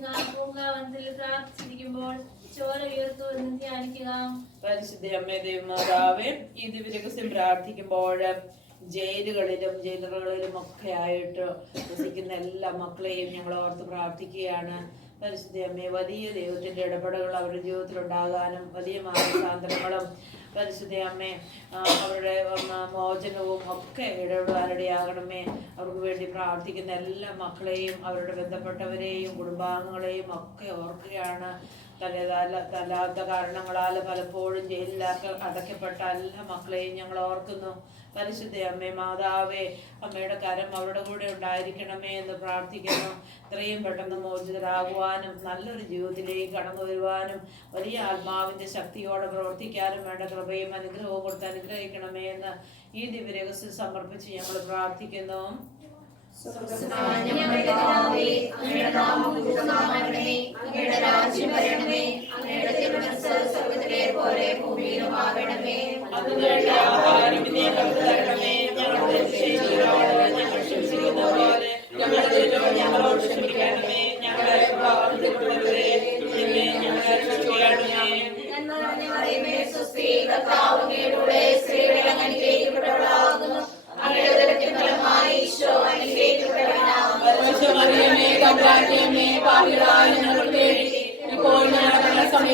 പൂങ്കാവനത്തിൽ പ്രാർത്ഥിച്ചിരിക്കുമ്പോൾ ചോര ഉയർത്തുവെന്ന് ധ്യാനിക്കുക. പരിശുദ്ധ അമ്മേ ദേവമാതാവേ, ഈ ദിവസം പ്രാർത്ഥിക്കുമ്പോൾ ജയിലുകളിലും ഒക്കെ ആയിട്ട് വസിക്കുന്ന എല്ലാ മക്കളെയും ഞങ്ങൾ ഓർത്ത് പ്രാർത്ഥിക്കുകയാണ്. പരിശുദ്ധ അമ്മേ, വലിയ ദൈവത്തിന്റെ ഇടപെടലുകൾ അവരുടെ ജീവിതത്തിൽ ഉണ്ടാകാനും വലിയ മാനസാന്തരങ്ങളും പരിശുദ്ധ അമ്മേ അവരുടെ മോചനവും ഒക്കെ ഇടപെടാനിടയാകണമേ. അവർക്ക് വേണ്ടി പ്രാർത്ഥിക്കുന്ന എല്ലാ മക്കളെയും അവരുടെ ബന്ധപ്പെട്ടവരെയും കുടുംബാംഗങ്ങളെയും ഒക്കെ ഓർക്കുകയാണ്. തല്ലാത്ത കാരണങ്ങളാൽ പലപ്പോഴും ജയിലിലാക്കി അടയ്ക്കപ്പെട്ട എല്ലാ മക്കളെയും ഞങ്ങൾ ഓർക്കുന്നു. പരിശുദ്ധ അമ്മേ മാതാവേ, അമ്മയുടെ കരം അവരുടെ കൂടെ ഉണ്ടായിരിക്കണമേ എന്ന് പ്രാർത്ഥിക്കുന്നു. ഇത്രയും പെട്ടെന്ന് മോചിതരാകുവാനും നല്ലൊരു ജീവിതത്തിലേക്ക് കടന്നു വരുവാനും വലിയ ആത്മാവിന്റെ ശക്തിയോടെ പ്രവർത്തിക്കാനും വേണ്ട കൃപയും അനുഗ്രഹവും കൊടുത്ത് അനുഗ്രഹിക്കണമേ എന്ന് ഈ ദിവ്യരഹസ്യം സമർപ്പിച്ച് ഞങ്ങൾ പ്രാർത്ഥിക്കുന്നു. പരിശുദ്ധ മറിയമേ തമ്പുരാന്റെ അമ്മേ, പാപികളായ ഞങ്ങൾക്ക്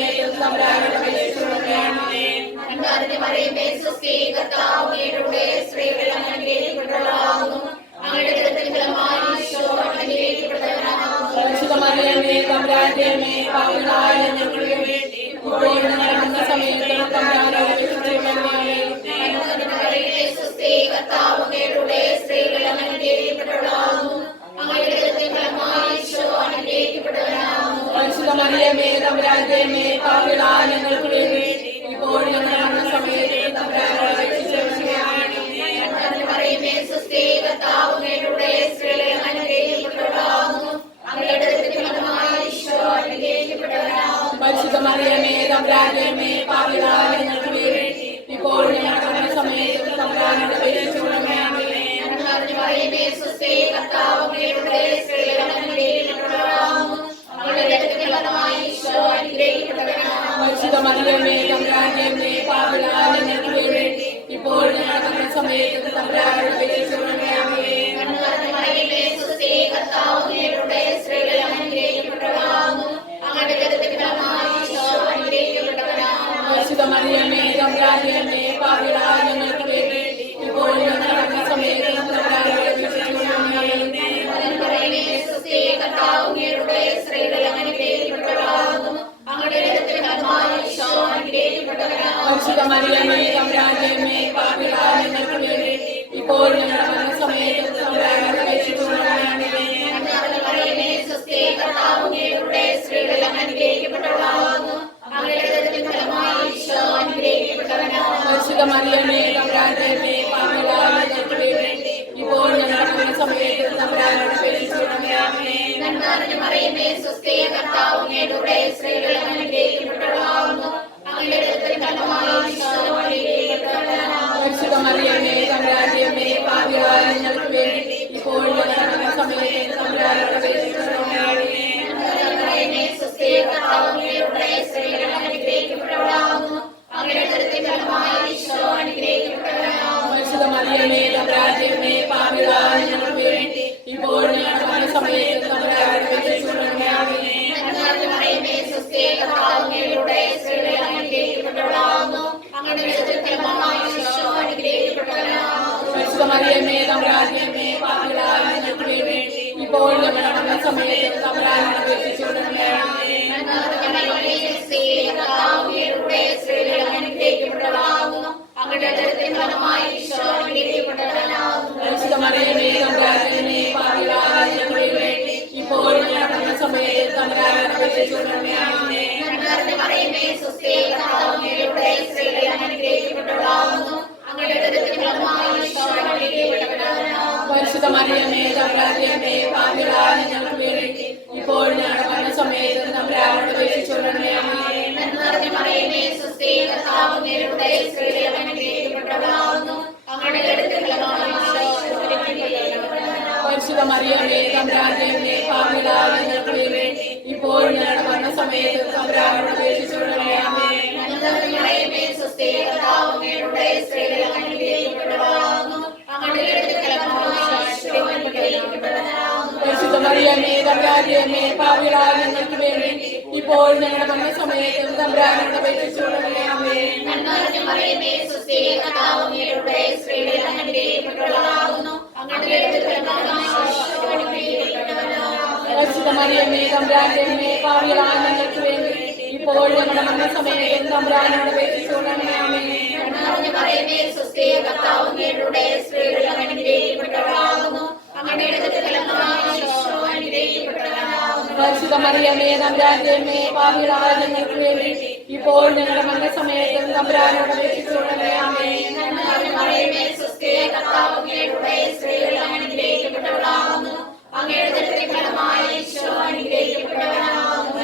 വേണ്ടി ഇപ്പോൾ ഞങ്ങളുടെ മരണസമയത്ത് തമ്പുരാനോട് അപേക്ഷിച്ചുകൊള്ളണമേ. ആമേൻ. പരിശുദ്ധ മറിയമേ തമ്പുരാന്റെ അമ്മേ, പാപികളായ ഞങ്ങൾക്ക് വേണ്ടി ഇപ്പോൾ ഞങ്ങളുടെ മരണസമയത്ത് തമ്പുരാനോട് അപേക്ഷിച്ചുകൊള്ളണമേ. ആമേൻ. പരിശുദ്ധ മറിയമേ തമ്പുരാന്റെ അമ്മേ, പാപികളായ ഞങ്ങൾക്ക് വേണ്ടി ഇപ്പോൾ ഞങ്ങളുടെ മരണസമയത്ത് തമ്പുരാനോട് അപേക്ഷിച്ചുകൊള്ളണമേ. ആമേൻ. പരിശുദ്ധ മറിയമേ തമ്പുരാന്റെ അമ്മേ, പാപികളായ ഞങ്ങൾക്ക് വേണ്ടി ഇപ്പോൾ ഞങ്ങളുടെ മരണസമയത്ത് തമ്പുരാനോട് അപേക്ഷിച്ചുകൊള്ളണമേ. ആമേൻ.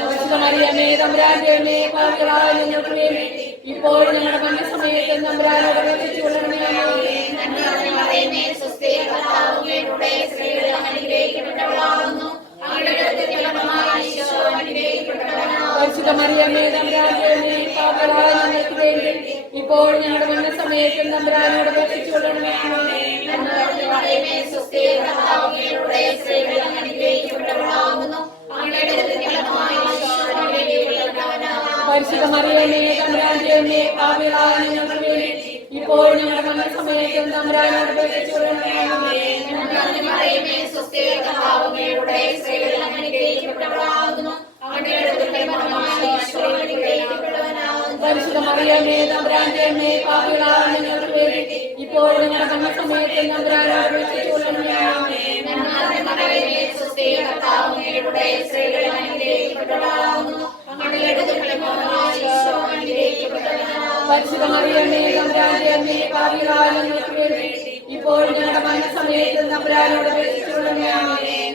പരിശുദ്ധ മറിയമേ തമ്പുരാന്റെ അമ്മേ, പാപികളായ ഞങ്ങൾക്ക് വേണ്ടി ഇപ്പോൾ ഞങ്ങളുടെ മരണസമയത്ത് തമ്പുരാനോട് അപേക്ഷിച്ചുകൊള്ളണമേ. ആമേൻ. പരിശുദ്ധ മറിയമേ തമ്പുരാന്റെ അമ്മേ, പാപികളായ ഞങ്ങൾക്ക് വേണ്ടി ഇപ്പോൾ ഞങ്ങളുടെ മരണസമയത്ത് തമ്പുരാനോട് അപേക്ഷിച്ചുകൊള്ളണമേ. ആമേൻ. പരിശുദ്ധ മറിയമേ തമ്പുരാന്റെ അമ്മേ, പാപികളായ ഞങ്ങൾക്ക് വേണ്ടി ഇപ്പോൾ ഞങ്ങളുടെ മരണസമയത്ത് തമ്പുരാനോട് അപേക്ഷിച്ചുകൊള്ളണമേ. ആമേൻ. പരിശുദ്ധ മറിയമേ തമ്പുരാന്റെ അമ്മേ, പാപികളായ ഞങ്ങൾക്ക് വേണ്ടി ഇപ്പോൾ ഞങ്ങളുടെ മരണസമയത്ത് തമ്പുരാനോട് അപേക്ഷിച്ചുകൊള്ളണമേ. ആമേൻ. പരിശുദ്ധ മറിയമേ തമ്പുരാന്റെ അമ്മേ, പാപികളായ ഞങ്ങൾക്ക് വേണ്ടി ഇപ്പോൾ ഞങ്ങളുടെ മരണസമയത്ത് തമ്പുരാനോട് അപേക്ഷിച്ചുകൊള്ളണമേ. ആമേൻ. പരിശുദ്ധ മറിയമേ തമ്പുരാന്റെ അമ്മേ, പാപികളായ ഞങ്ങൾക്ക് വേണ്ടി ഇപ്പോൾ ഞങ്ങളുടെ മരണസമയത്ത് തമ്പുരാനോട് അപേക്ഷിച്ചുകൊള്ളണമേ. ആമേൻ.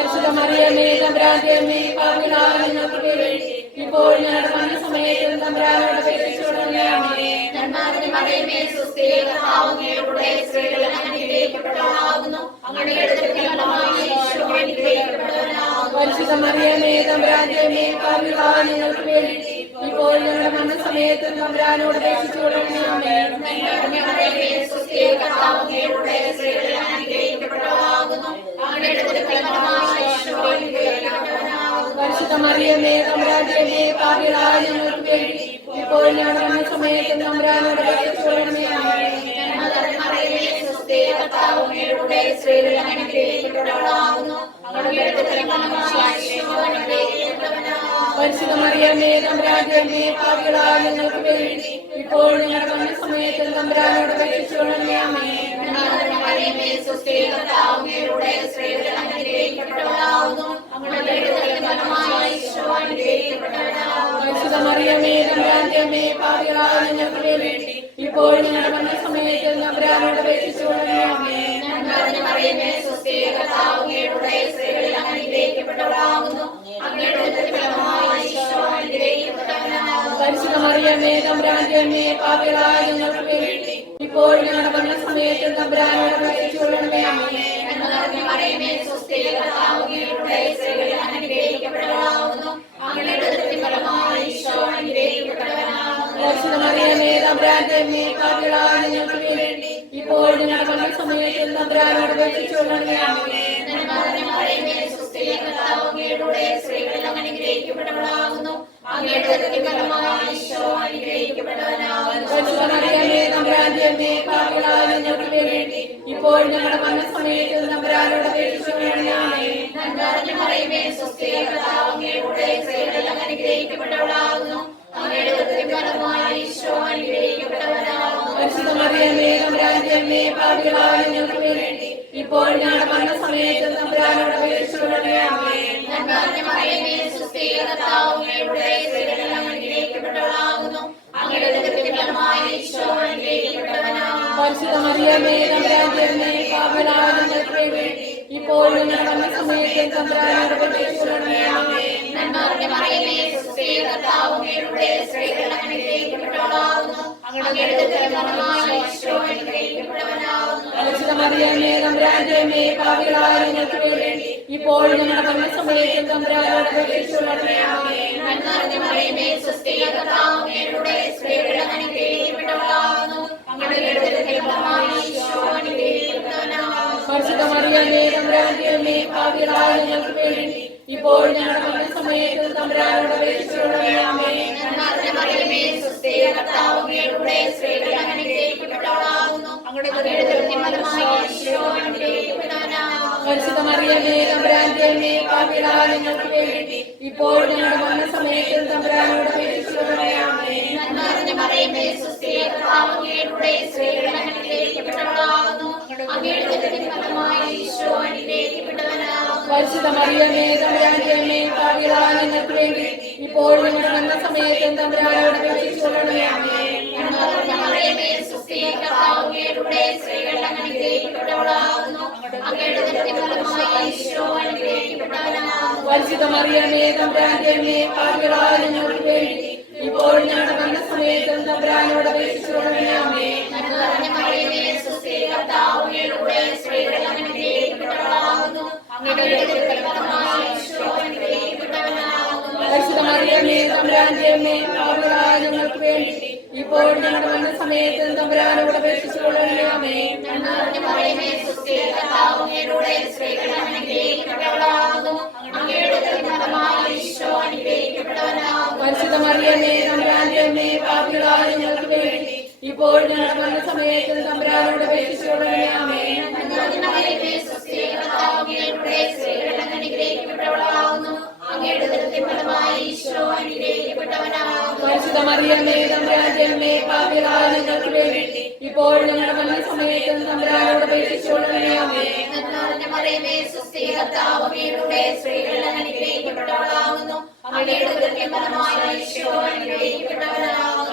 പരിശുദ്ധ മറിയമേ തമ്പുരാന്റെ അമ്മേ, പാപികളായ ഞങ്ങൾക്ക് വേണ്ടി ഇപ്പോൾ ഞങ്ങളുടെ മരണസമയത്ത് തമ്പുരാനോട് അപേക്ഷിച്ചുകൊള്ളണമേ. ആമേൻ. പരിശുദ്ധ മറിയമേ തമ്പുരാന്റെ അമ്മേ, പാപികളായ ഞങ്ങൾക്ക് വേണ്ടി ഇപ്പോൾ ഞങ്ങളുടെ മരണസമയത്ത് തമ്പുരാനോട് അപേക്ഷിച്ചുകൊള്ളണമേ. ആമേൻ. പരിശുദ്ധ മറിയമേ തമ്പുരാന്റെ അമ്മേ, പാപികളായ ഞങ്ങൾക്ക് വേണ്ടി ഇപ്പോൾ ഞങ്ങളുടെ മരണസമയത്ത് തമ്പുരാനോട് അപേക്ഷിച്ചുകൊള്ളണമേ. ആമേൻ. പരിശുദ്ധ മറിയമേ തമ്പുരാന്റെ അമ്മേ, പാപികളായ ഞങ്ങൾക്ക് വേണ്ടി ഇപ്പോൾ ഞങ്ങളുടെ മരണസമയത്ത് തമ്പുരാനോട് അപേക്ഷിച്ചുകൊള്ളണമേ. ആമേൻ. പരിശുദ്ധ മറിയമേ തമ്പുരാന്റെ അമ്മേ, പാപികളായ ഞങ്ങൾക്ക് വേണ്ടി ഇപ്പോൾ ഞങ്ങളുടെ മരണസമയത്ത് തമ്പുരാനോട് അപേക്ഷിച്ചുകൊള്ളണമേ. ആമേൻ. പരിശുദ്ധ മറിയമേ തമ്പുരാന്റെ അമ്മേ, പാപികളായ ഞങ്ങൾക്ക് വേണ്ടി ഇപ്പോൾ ഞങ്ങളുടെ മരണസമയത്ത് തമ്പുരാനോട് അപേക്ഷിച്ചുകൊള്ളണമേ. ആമേൻ. പരിശുദ്ധ മറിയമേ തമ്പുരാന്റെ അമ്മേ, പാപികളായ ഞങ്ങൾക്ക് വേണ്ടി ഇപ്പോൾ ഞങ്ങളുടെ മരണസമയത്ത് തമ്പുരാനോട് അപേക്ഷിച്ചുകൊള്ളണമേ. ആമേൻ. പരിശുദ്ധ മറിയമേ തമ്പുരാന്റെ അമ്മേ, പാപികളായ ഞങ്ങൾക്ക് വേണ്ടി ഇപ്പോൾ ഞങ്ങളുടെ മരണസമയത്ത് തമ്പുരാനോട് അപേക്ഷിച്ചുകൊള്ളണമേ. ആമേൻ. പരിശുദ്ധ മറിയമേ തമ്പുരാന്റെ അമ്മേ, പാപികളായ ഞങ്ങൾക്ക് വേണ്ടി ഇപ്പോൾ ഞങ്ങളുടെ മരണസമയത്ത് തമ്പുരാനോട് അപേക്ഷിച്ചുകൊള്ളണമേ. ആമേൻ. പരിശുദ്ധ മറിയമേ തമ്പുരാന്റെ അമ്മേ, പാപികളായ ഞങ്ങൾക്ക് വേണ്ടി ഇപ്പോൾ ഞങ്ങളുടെ മരണസമയത്ത് തമ്പുരാനോട് അപേക്ഷിച്ചുകൊള്ളണമേ. ആമേൻ. പരിശുദ്ധമറിയമേ തമ്പുരാന്റെ അമ്മേ, പാപികളായ ഞങ്ങൾക്ക് വേണ്ടി ഇപ്പോൾ ഞങ്ങളുടെ മരണസമയത്തും തമ്പുരാനോട് അപേക്ഷിച്ചുകൊള്ളണമേ. ആമേൻ. പരിശുദ്ധമറിയമേ തമ്പുരാന്റെ അമ്മേ, പാപികളായ ഞങ്ങൾക്ക് വേണ്ടി ഇപ്പോൾ ഞങ്ങളുടെ മരണസമയത്തും തമ്പുരാനോട് അപേക്ഷിച്ചുകൊള്ളണമേ. ആമേൻ. പരിശുദ്ധമറിയമേ തമ്പുരാന്റെ അമ്മേ, പാപികളായ ഞങ്ങൾക്ക് വേണ്ടി ഇപ്പോൾ ഞങ്ങളുടെ മരണസമയത്തും തമ്പുരാനോട് അപേക്ഷിച്ചുകൊള്ളണമേ. ആമേൻ. പരിശുദ്ധമറിയമേ തമ്പുരാന്റെ അമ്മേ, പാപികളായ ഞങ്ങൾക്ക് വേണ്ടി ഇപ്പോൾ ഞങ്ങളുടെ മരണസമയത്തും തമ്പുരാനോട് അപേക്ഷിച്ചുകൊള്ളണമേ. ആമേൻ. പരിശുദ്ധമറിയമേ തമ്പുരാന്റെ അമ്മേ, പാപികളായ ഞങ്ങൾക്ക് വേണ്ടി ഇപ്പോൾ ഞങ്ങളുടെ മരണസമയത്തും തമ്പുരാനോട് അപേക്ഷിച്ചുകൊള്ളണമേ. ആമേൻ. പരിശുദ്ധമറിയമേ തമ്പുരാന്റെ അമ്മേ, പാപികളായ ഞങ്ങൾക്ക് വേണ്ടി ഇപ്പോൾ ഞങ്ങളുടെ മരണസമയത്തും തമ്പുരാനോട് അപേക്ഷിച്ചുകൊള്ളണമേ. ആമേൻ. പരിശുദ്ധമറിയമേ തമ്പുരാന്റെ അമ്മേ, പാപികളായ ഞങ്ങൾക്ക് വേണ്ടി ഇപ്പോൾ ഞങ്ങളുടെ മരണസമയത്തും തമ്പുരാനോട് അപേക്ഷിച്ചുകൊള്ളണമേ. ആമേൻ. പരിശുദ്ധമറിയമേ തമ്പുരാന്റെ അമ്മേ, പാപികളായ ഞങ്ങൾക്ക് വേണ്ടി ഇപ്പോൾ ഞങ്ങളുടെ മരണസമയത്തും തമ്പുരാനോട് അപേക്ഷിച്ചുകൊള്ളണമേ. ആമേൻ. പരിശുദ്ധമറിയമേ തമ്പുരാന്റെ അമ്മേ, പാപികളായ ഞങ്ങൾക്ക് വേണ്ടി ഇപ്പോൾ ഞങ്ങളുടെ മരണസമയത്തും തമ്പുരാനോട് അപേക്ഷിച്ചുകൊള്ളണമേ. ആമേൻ.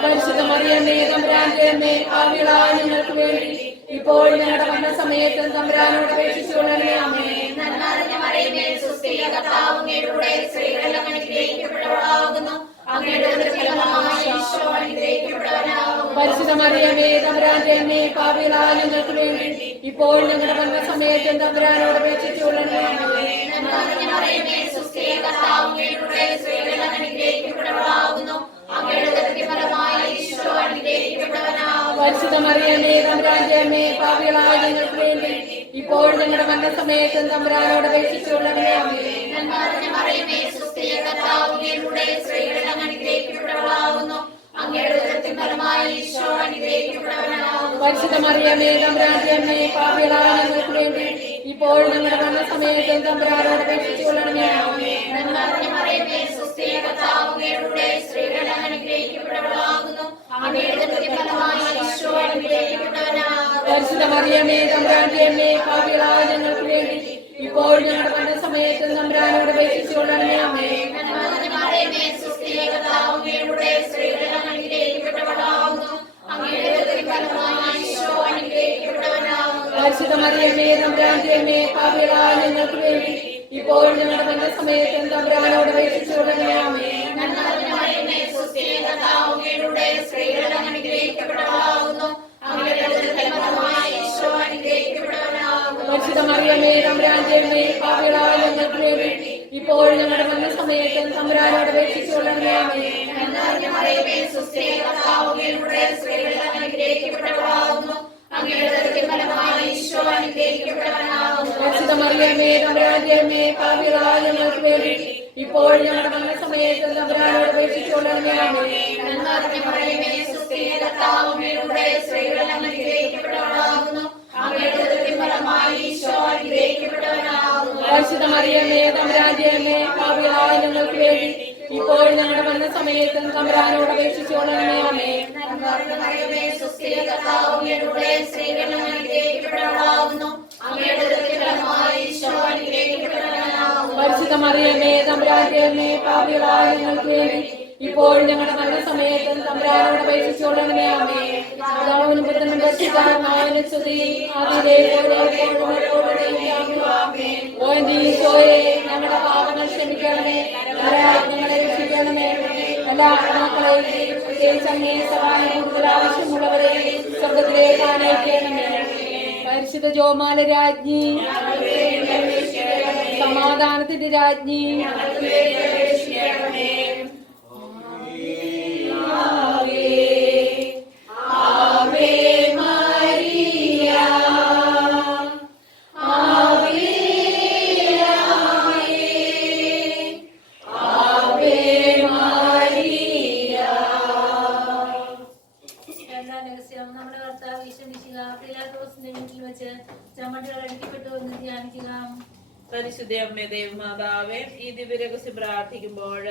പരിശുദ്ധമറിയമേ തമ്പുരാന്റെ അമ്മേ, പാപികളായ ഞങ്ങൾക്ക് വേണ്ടി ഇപ്പോൾ ഞങ്ങളുടെ മരണസമയത്തും തമ്പുരാനോട് അപേക്ഷിച്ചുകൊള്ളണമേ. ആമേൻ. പരിശുദ്ധമറിയമേ തമ്പുരാന്റെ അമ്മേ, പാപികളായ ഞങ്ങൾക്ക് വേണ്ടി ഇപ്പോൾ ഞങ്ങളുടെ മരണസമയത്തും തമ്പുരാനോട് അപേക്ഷിച്ചുകൊള്ളണമേ. ആമേൻ. പരിശുദ്ധമറിയമേ തമ്പുരാന്റെ അമ്മേ, പാപികളായ ഞങ്ങൾക്ക് വേണ്ടി ഇപ്പോൾ ഞങ്ങളുടെ മരണസമയത്തും തമ്പുരാനോട് അപേക്ഷിച്ചുകൊള്ളണമേ. ആമേൻ. പരിശുദ്ധമറിയമേ തമ്പുരാന്റെ അമ്മേ, പാപികളായ ഞങ്ങൾക്ക് വേണ്ടി ഇപ്പോൾ ഞങ്ങളുടെ മരണസമയത്തും തമ്പുരാനോട് അപേക്ഷിച്ചുകൊള്ളണമേ. ആമേൻ. പരിശുദ്ധമറിയമേ തമ്പുരാന്റെ അമ്മേ, പാപികളായ ഞങ്ങൾക്ക് വേണ്ടി ഇപ്പോൾ ഞങ്ങളുടെ മരണസമയത്തും തമ്പുരാനോട് അപേക്ഷിച്ചുകൊള്ളണമേ. ആമേൻ. പരിശുദ്ധമറിയമേ തമ്പുരാന്റെ അമ്മേ, പാപികളായ ഞങ്ങൾക്ക് വേണ്ടി ഇപ്പോൾ ഞങ്ങളുടെ മരണസമയത്തും തമ്പുരാനോട് അപേക്ഷിച്ചുകൊള്ളണമേ. ആമേൻ. പരിശുദ്ധമറിയമേ തമ്പുരാന്റെ അമ്മേ, പാപികളായ ഞങ്ങൾക്ക് വേണ്ടി ഇപ്പോൾ ഞങ്ങളുടെ മരണസമയത്തും തമ്പുരാനോട് അപേക്ഷിച്ചുകൊള്ളണമേ. ആമേൻ. പരിശുദ്ധമറിയമേ തമ്പുരാന്റെ അമ്മേ, പാപികളായ ഞങ്ങൾക്ക് വേണ്ടി ഇപ്പോൾ ഞങ്ങളുടെ മരണസമയത്തും തമ്പുരാനോട് അപേക്ഷിച്ചുകൊള്ളണമേ. ആമേൻ. പരിശുദ്ധമറിയമേ തമ്പുരാന്റെ അമ്മേ, പാപികളായ ഞങ്ങൾക്ക് വേണ്ടി ഇപ്പോൾ ഞങ്ങളുടെ മരണസമയത്തും തമ്പുരാനോട് അപേക്ഷിച്ചുകൊള്ളണമേ. ആമേൻ. പിതാവിനും പുത്രനും പരിശുദ്ധാത്മാവിനും സ്തുതി. ആദിയിലെ പോലെ എപ്പോഴും എപ്പോഴും ആമേൻ. ഓ എന്റെ ഈശോയെ, ഞങ്ങളുടെ പാപങ്ങൾ ക്ഷമിക്കണമേ, ഞങ്ങളെ രക്ഷിക്കണമേ, എല്ലാ മക്കളെയും പ്രത്യേകിച്ച് അങ്ങേ സഹായം കൂടുതൽ ആവശ്യമുള്ളവരെയും സ്വർഗത്തിലേക്ക് ആനയിക്കണമേ. പരിശുദ്ധ ജോമാല രാജ്ഞി, സമാധാനത്തിന്റെ രാജ്ഞി, നമ്മുടെ കർത്താവ് ഈശോമിശിഹാ പീലാത്തോസിന്റെ വീട്ടിൽ വെച്ച് ചമ്മട്ടികൾ അടിക്കപ്പെട്ടു എന്ന് ധ്യാനിക്കുക. പരിശുദ്ധ അമ്മേ ദേവമാതാവേ, ഈ ദിവ്യരഹസ്യം പ്രാർത്ഥിക്കുമ്പോൾ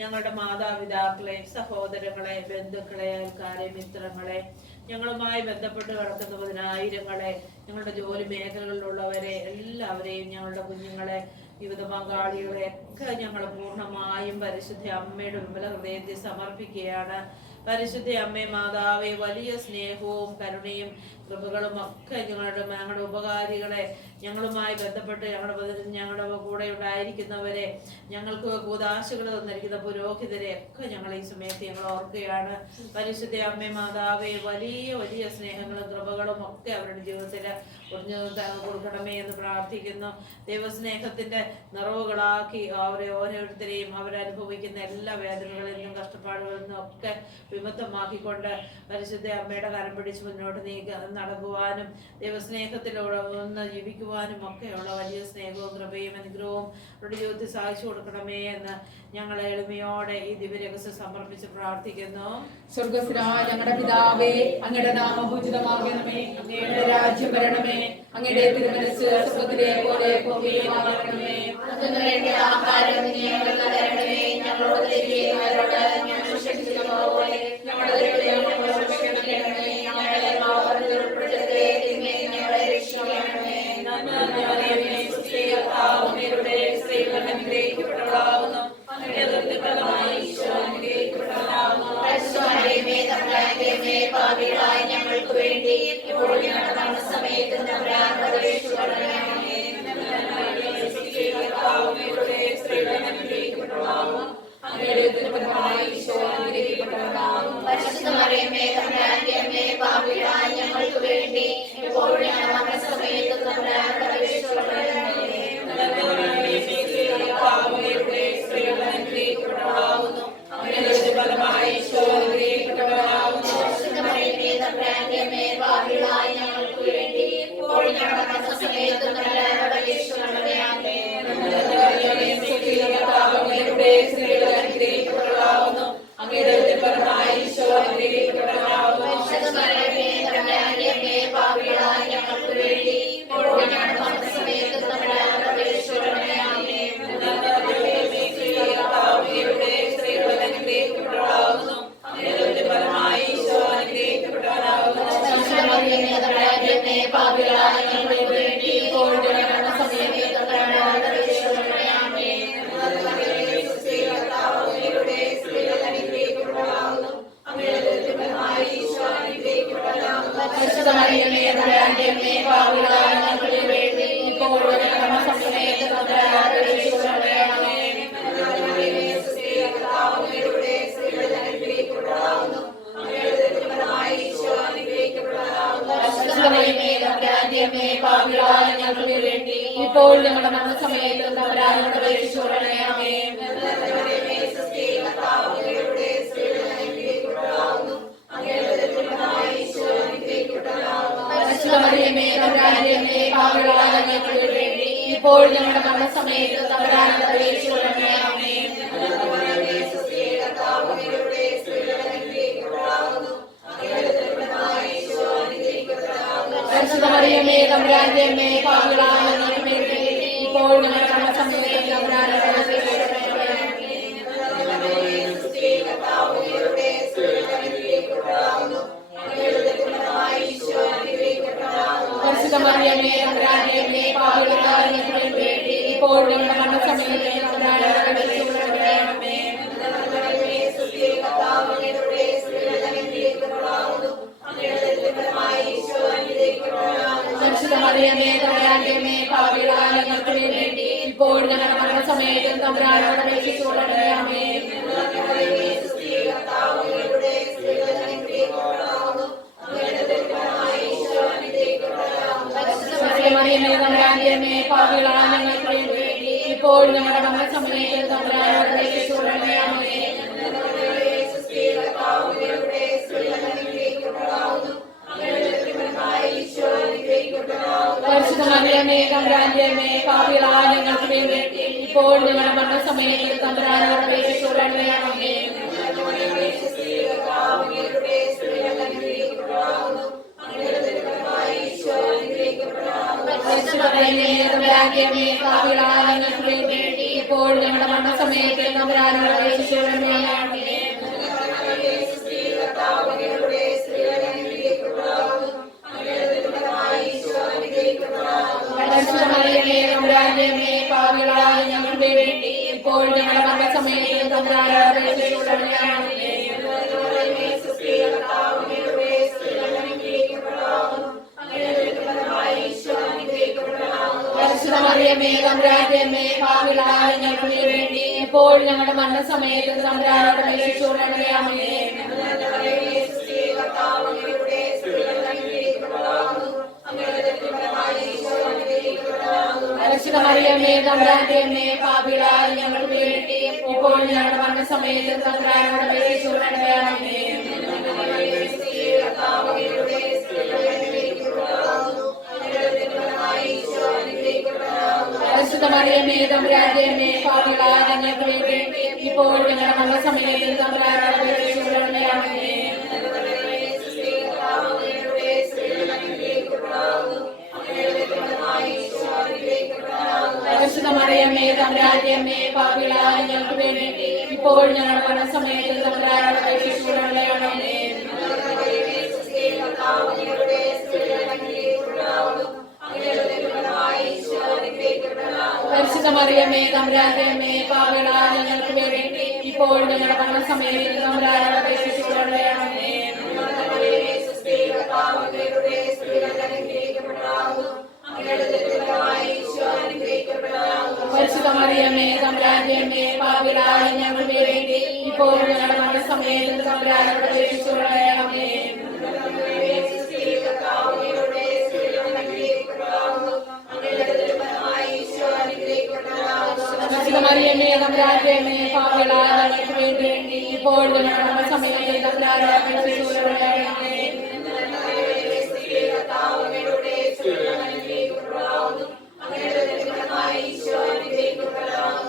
ഞങ്ങളുടെ മാതാപിതാക്കളെ, സഹോദരങ്ങളെ, ബന്ധുക്കളെ, അയൽക്കാരെ, മിത്രങ്ങളെ, ഞങ്ങളുമായി ബന്ധപ്പെട്ട് കിടക്കുന്ന പതിനായിരങ്ങളെ, ഞങ്ങളുടെ ജോലി മേഖലകളിലുള്ളവരെ എല്ലാവരെയും, ഞങ്ങളുടെ കുഞ്ഞുങ്ങളെ, ജീവിത പങ്കാളികളെ ഒക്കെ ഞങ്ങൾ പൂർണ്ണമായും പരിശുദ്ധ അമ്മയുടെ വിമല ഹൃദയത്തിൽ സമർപ്പിക്കുകയാണ്. പരിശുദ്ധ അമ്മേ മാതാവേ, വലിയ സ്നേഹവും കരുണയും കൃപകളും ഒക്കെ ഞങ്ങളുടെ ഉപകാരികളെ, ഞങ്ങളുമായി ബന്ധപ്പെട്ട് ഞങ്ങളുടെ കൂടെ ഉണ്ടായിരിക്കുന്നവരെ, ഞങ്ങൾക്ക് കൂതാശകൾ തന്നിരിക്കുന്ന പുരോഹിതരെ ഒക്കെ ഞങ്ങൾ ഈ സമയത്ത് ഞങ്ങൾ ഓർക്കുകയാണ്. പരിശുദ്ധ അമ്മേ മാതാവേ, വലിയ വലിയ സ്നേഹങ്ങളും കൃപകളും ഒക്കെ അവരുടെ ജീവിതത്തിൽ കൊടുക്കണമേ എന്ന് പ്രാർത്ഥിക്കുന്നു. ദൈവസ്നേഹത്തിന്റെ നിറവുകളാക്കി അവരെ ഓരോരുത്തരെയും അവരനുഭവിക്കുന്ന എല്ലാ വേദനകളിൽ നിന്നും കഷ്ടപ്പാടുകളിൽ നിന്നും ഒക്കെ വിമുക്തമാക്കിക്കൊണ്ട് പരിശുദ്ധ അമ്മയുടെ കരം പിടിച്ച് മുന്നോട്ട് നടക്കുവാനും ദൈവസ്നേഹത്തിലൂടെ ഒന്ന് ജീവിക്കുവാനും ഒക്കെയുള്ള വലിയ സ്നേഹവും കൃപയും അനുഗ്രഹവും അവരുടെ ജീവിതത്തിൽ സാധിച്ചു കൊടുക്കണമേ എന്ന് ഞങ്ങൾ എളിമയോടെ ഈ ദിവ്യരഹസ്യം സമർപ്പിച്ച് പ്രാർത്ഥിക്കുന്നു. സ്വർഗസ്ഥനായ ഞങ്ങളുടെ പിതാവേ, അങ്ങയുടെ നാമം പൂജിതമാകണമേ, അങ്ങയുടെ രാജ്യം വരണമേ, അങ്ങയുടെ തിരുമനസ്സ് സ്വർഗ്ഗത്തിലെ പോലെ ഭൂമിയിലുമാകണമേ. അതിനു വേണ്ടി ആഹാരം ഞങ്ങൾക്ക് തരണമേ. ഞങ്ങളോട് തെറ്റ് ചെയ്യുന്നവരോട് ഞങ്ങൾ ക്ഷമിക്കുന്നതുപോലെ ഞങ്ങളുടെ തെറ്റുകളെ ക്ഷമിക്കണമേ. ഞങ്ങളെ പാപത്തിൽ ഉൾപ്പെടുത്തരുതേ, തിന്മയിൽ നിന്ന് ഞങ്ങളെ രക്ഷിക്കണമേ. സ്ത്രീകൾ അനുഗ്രഹിക്കപ്പെട്ടവളാകുന്നു, അങ്ങയുടെ ഉദരത്തിൻ ഫലമായി ഈശോ അനുഗ്രഹിക്കപ്പെട്ടവനാകുന്നു. പരിശുദ്ധമറിയമേ, തമ്പുരാന്റെ അമ്മേ, പാപികളായ ഞങ്ങൾക്ക് വേണ്ടി ഇപ്പോഴും ഞങ്ങളുടെ മരണസമയത്തും തമ്പുരാനോട് അപേക്ഷിക്കണമേ. സ്ത്രീകൾ അനുഗ്രഹിക്കപ്പെട്ടവളാകുന്നു, അങ്ങയുടെ ഉദരത്തിൻ ഫലമായി ഈശോ അനുഗ്രഹിക്കപ്പെട്ടവനാകുന്നു. പരിശുദ്ധമറിയമേ, തമ്പുരാന്റെ അമ്മേ, പാപികളായ ഞങ്ങൾക്ക് വേണ്ടി ഇപ്പോഴും ഞങ്ങളുടെ മരണസമയത്തും തമ്പുരാനോട് അപേക്ഷിക്കണമേ. ഇപ്പോൾ ഞങ്ങളുടെ മരണസമയത്ത് തമ്പുരാനോട് അപേക്ഷിച്ചുകൊള്ളണമേ. ആമേൻ. പരിശുദ്ധ മറിയമേ, തമ്പുരാന്റെ അമ്മേ, പാപികളായ ഞങ്ങൾക്ക് വേണ്ടി ഇപ്പോൾ ഞങ്ങളുടെ മരണസമയത്ത് തമ്പുരാനോട് അപേക്ഷിച്ചുകൊള്ളണമേ. ആമേൻ. പരിശുദ്ധ മറിയമേ, തമ്പുരാന്റെ അമ്മേ, പാപികളായ ഞങ്ങൾക്ക് വേണ്ടി ഇപ്പോൾ ഞങ്ങളുടെ മരണസമയത്ത് തമ്പുരാനോട് അപേക്ഷിച്ചുകൊള്ളണമേ. പരിശുദ്ധ മറിയമേ, തമ്പുരാന്റെ അമ്മേ, പാപികളായ ഞങ്ങൾക്ക് വേണ്ടി ഇപ്പോൾ ഞങ്ങളുടെ തമ്പുരാന്റെമേ പാപികളായ ഞങ്ങൾക്ക് വേണ്ടി ഇപ്പോൾ ഞങ്ങളുടെ മരണസമയത്ത് തമ്പുരാനോട് അപേക്ഷിച്ചുകൊള്ളണമേ. പരിശുദ്ധ മറിയമേ തമ്പുരാന്റെമേ പാപികളായ ഞങ്ങൾക്ക് വേണ്ടി ഇപ്പോൾ ഞങ്ങളുടെ മരണസമയത്ത് തമ്പുരാനോട് അപേക്ഷിച്ചുകൊള്ളണമേ. പരിശുദ്ധ മറിയമേ തമ്പുരാന്റെമേ പാപികളായ ഞങ്ങൾക്ക് വേണ്ടി ഇപ്പോൾ ഞങ്ങളുടെ മരണസമയത്ത് തമ്പുരാനോട് അപേക്ഷിച്ചുകൊള്ളണമേ. പരിശുദ്ധ മറിയമേ തമ്പുരാന്റെമേ പാപികളായ ഞങ്ങൾക്ക് വേണ്ടി ഇപ്പോൾ ഞങ്ങളുടെ മരണസമയത്ത് തമ്പുരാനോട് അപേക്ഷിച്ചുകൊള്ളണമേ. പരിശുദ്ധ മറിയമേ തമ്പുരാന്റെമേ പാപികളായ ഞങ്ങൾക്ക് വേണ്ടി ഇപ്പോൾ ഞങ്ങളുടെ മരണസമയത്ത് തമ്പുരാനോട് അപേക്ഷിച്ചുകൊള്ളണമേ. പരിശുദ്ധ മറിയമേ തമ്പുരാന്റെമേ പാപികളായ ഞങ്ങൾക്ക് വേണ്ടി ഇപ്പോൾ ഞങ്ങളുടെ മരണസമയത്ത് തമ്പുരാനോട് അപേക്ഷിച്ചുകൊള്ളണമേ. പരിശുദ്ധ മറിയമേ തമ്പുരാന്റെമേ പാപികളായ ഞങ്ങൾക്ക് വേണ്ടി ഇപ്പോൾ ഞങ്ങളുടെ മരണസമയത്ത് തമ്പുരാനോട് അപേക്ഷിച്ചുകൊള്ളണമേ. പരിശുദ്ധ മറിയമേ തമ്പുരാന്റെമേ പാപികളായ ഞങ്ങൾക്ക് വേണ്ടി ഇപ്പോൾ ഞങ്ങളുടെ മരണസമയത്ത് തമ്പുരാനോട് അപേക്ഷിച്ചുകൊള്ളണമേ. പരിശുദ്ധ മറിയമേ തമ്പുരാന്റെമേ പാപികളായ ഞങ്ങൾക്ക് വേണ്ടി ഇപ്പോൾ ഞങ്ങളുടെ മരണസമയത്ത് തമ്പുരാനോട് അപേക്ഷിച്ചുകൊള്ളണമേ.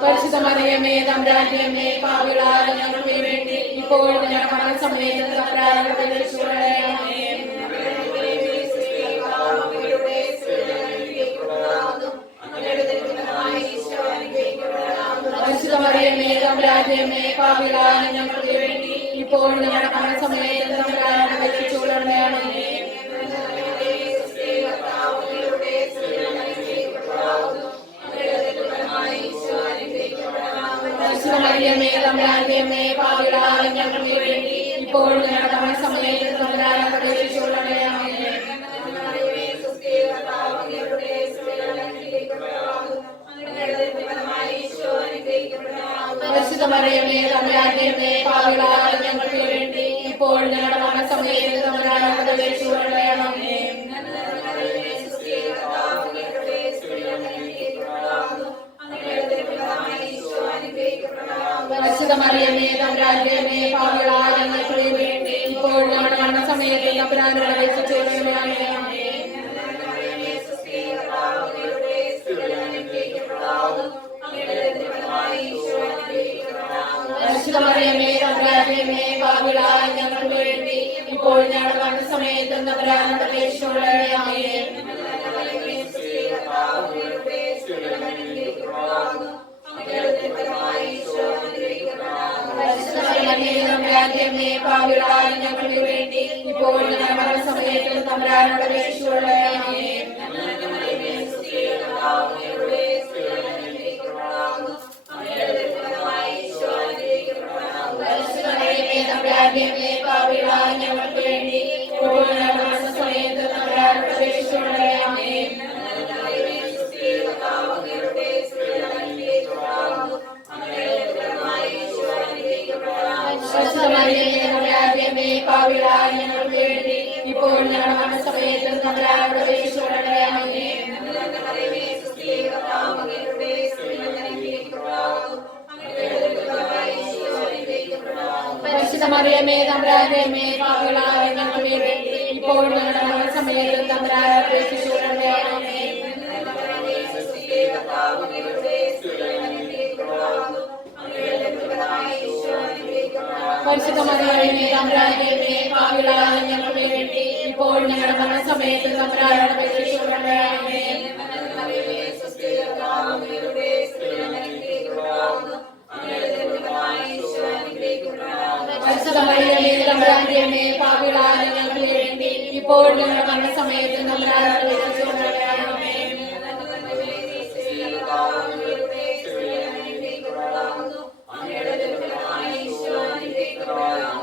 പരിശുദ്ധ മറിയമേ തമ്പുരാന്റെമേ പാപികളായ ഞങ്ങൾക്ക് വേണ്ടി ഇപ്പോൾ ഞങ്ങളുടെ മരണസമയത്ത് തമ്പുരാനോട് അപേക്ഷിച്ചുകൊള്ളണമേ. പരിശുദ്ധ മറിയമേ തമ്പുരാന്റെമേ പാപികളായ ഞങ്ങൾക്ക് വേണ്ടി ഇപ്പോൾ ഞങ്ങളുടെ മരണസമയത്ത് തമ്പുരാനോട് അപേക്ഷിച്ചുകൊള്ളണമേ. പരിശുദ്ധ മറിയമേ തമ്പുരാന്റെമേ പാപികളായ ഞങ്ങൾക്ക് വേണ്ടി ഇപ്പോൾ ഞങ്ങളുടെ മരണസമയത്ത് തമ്പുരാനോട് അപേക്ഷിച്ചുകൊള്ളണമേ. പരിശുദ്ധ മറിയമേ തമ്പുരാന്റെമേ പാപികളായ ഞങ്ങൾക്ക് വേണ്ടി ഇപ്പോൾ ഞങ്ങളുടെ മരണസമയത്ത് തമ്പുരാനോട് അപേക്ഷിച്ചുകൊള്ളണമേ. പരിശുദ്ധ മറിയമേ തമ്പുരാന്റെമേ പാപികളായ ഞങ്ങൾക്ക് വേണ്ടി ഇപ്പോൾ ഞങ്ങളുടെ മരണസമയത്ത് തമ്പുരാനോട് അപേക്ഷിച്ചുകൊള്ളണമേ. പരിശുദ്ധ മറിയമേ തമ്പുരാന്റെമേ പാപികളായ ഞങ്ങൾക്ക് വേണ്ടി ഇപ്പോൾ ഞങ്ങളുടെ മരണസമയത്ത് തമ്പുരാനോട് അപേക്ഷിച്ചുകൊള്ളണമേ. പരിശുദ്ധ മറിയമേ തമ്പുരാന്റെമേ പാപികളായ ഞങ്ങൾക്ക് വേണ്ടി ഇപ്പോൾ ഞങ്ങളുടെ മരണസമയത്ത് തമ്പുരാനോട് അപേക്ഷിച്ചുകൊള്ളണമേ. പരിശുദ്ധ മറിയമേ തമ്പുരാന്റെമേ പാപികളായ ഞങ്ങൾക്ക് വേണ്ടി ഇപ്പോൾ ഞങ്ങളുടെ മരണസമയത്ത് തമ്പുരാനോട് അപേക്ഷിച്ചുകൊള്ളണമേ. പരിശുദ്ധ മറിയമേ തമ്പുരാന്റെമേ പാപികളായ ഞങ്ങൾക്ക് വേണ്ടി ഇപ്പോൾ ഞങ്ങളുടെ മരണസമയത്ത് തമ്പുരാനോട് അപേക്ഷിച്ചുകൊള്ളണമേ. പരിശുദ്ധ മറിയമേ തമ്പുരാന്റെമേ പാപികളായ ഞങ്ങൾക്ക് വേണ്ടി ഇപ്പോൾ ഞങ്ങളുടെ മരണസമയത്ത് തമ്പുരാനോട് അപേക്ഷിച്ചുകൊള്ളണമേ. പരിശുദ്ധ മറിയമേ തമ്പുരാന്റെമേ പാപികളായ ഞങ്ങൾക്ക് വേണ്ടി ഇപ്പോൾ ഞങ്ങളുടെ മരണസമയത്ത് തമ്പുരാനോട് അപേക്ഷിച്ചുകൊള്ളണമേ. പരിശുദ്ധ മറിയമേ തമ്പുരാന്റെ അമ്മേ പാപികളായ ഞങ്ങൾക്ക് വേണ്ടി ഇപ്പോൾ ഞങ്ങളുടെ മരണസമയത്ത് തമ്പുരാനോട് അപേക്ഷിച്ചുകൊള്ളണമേ.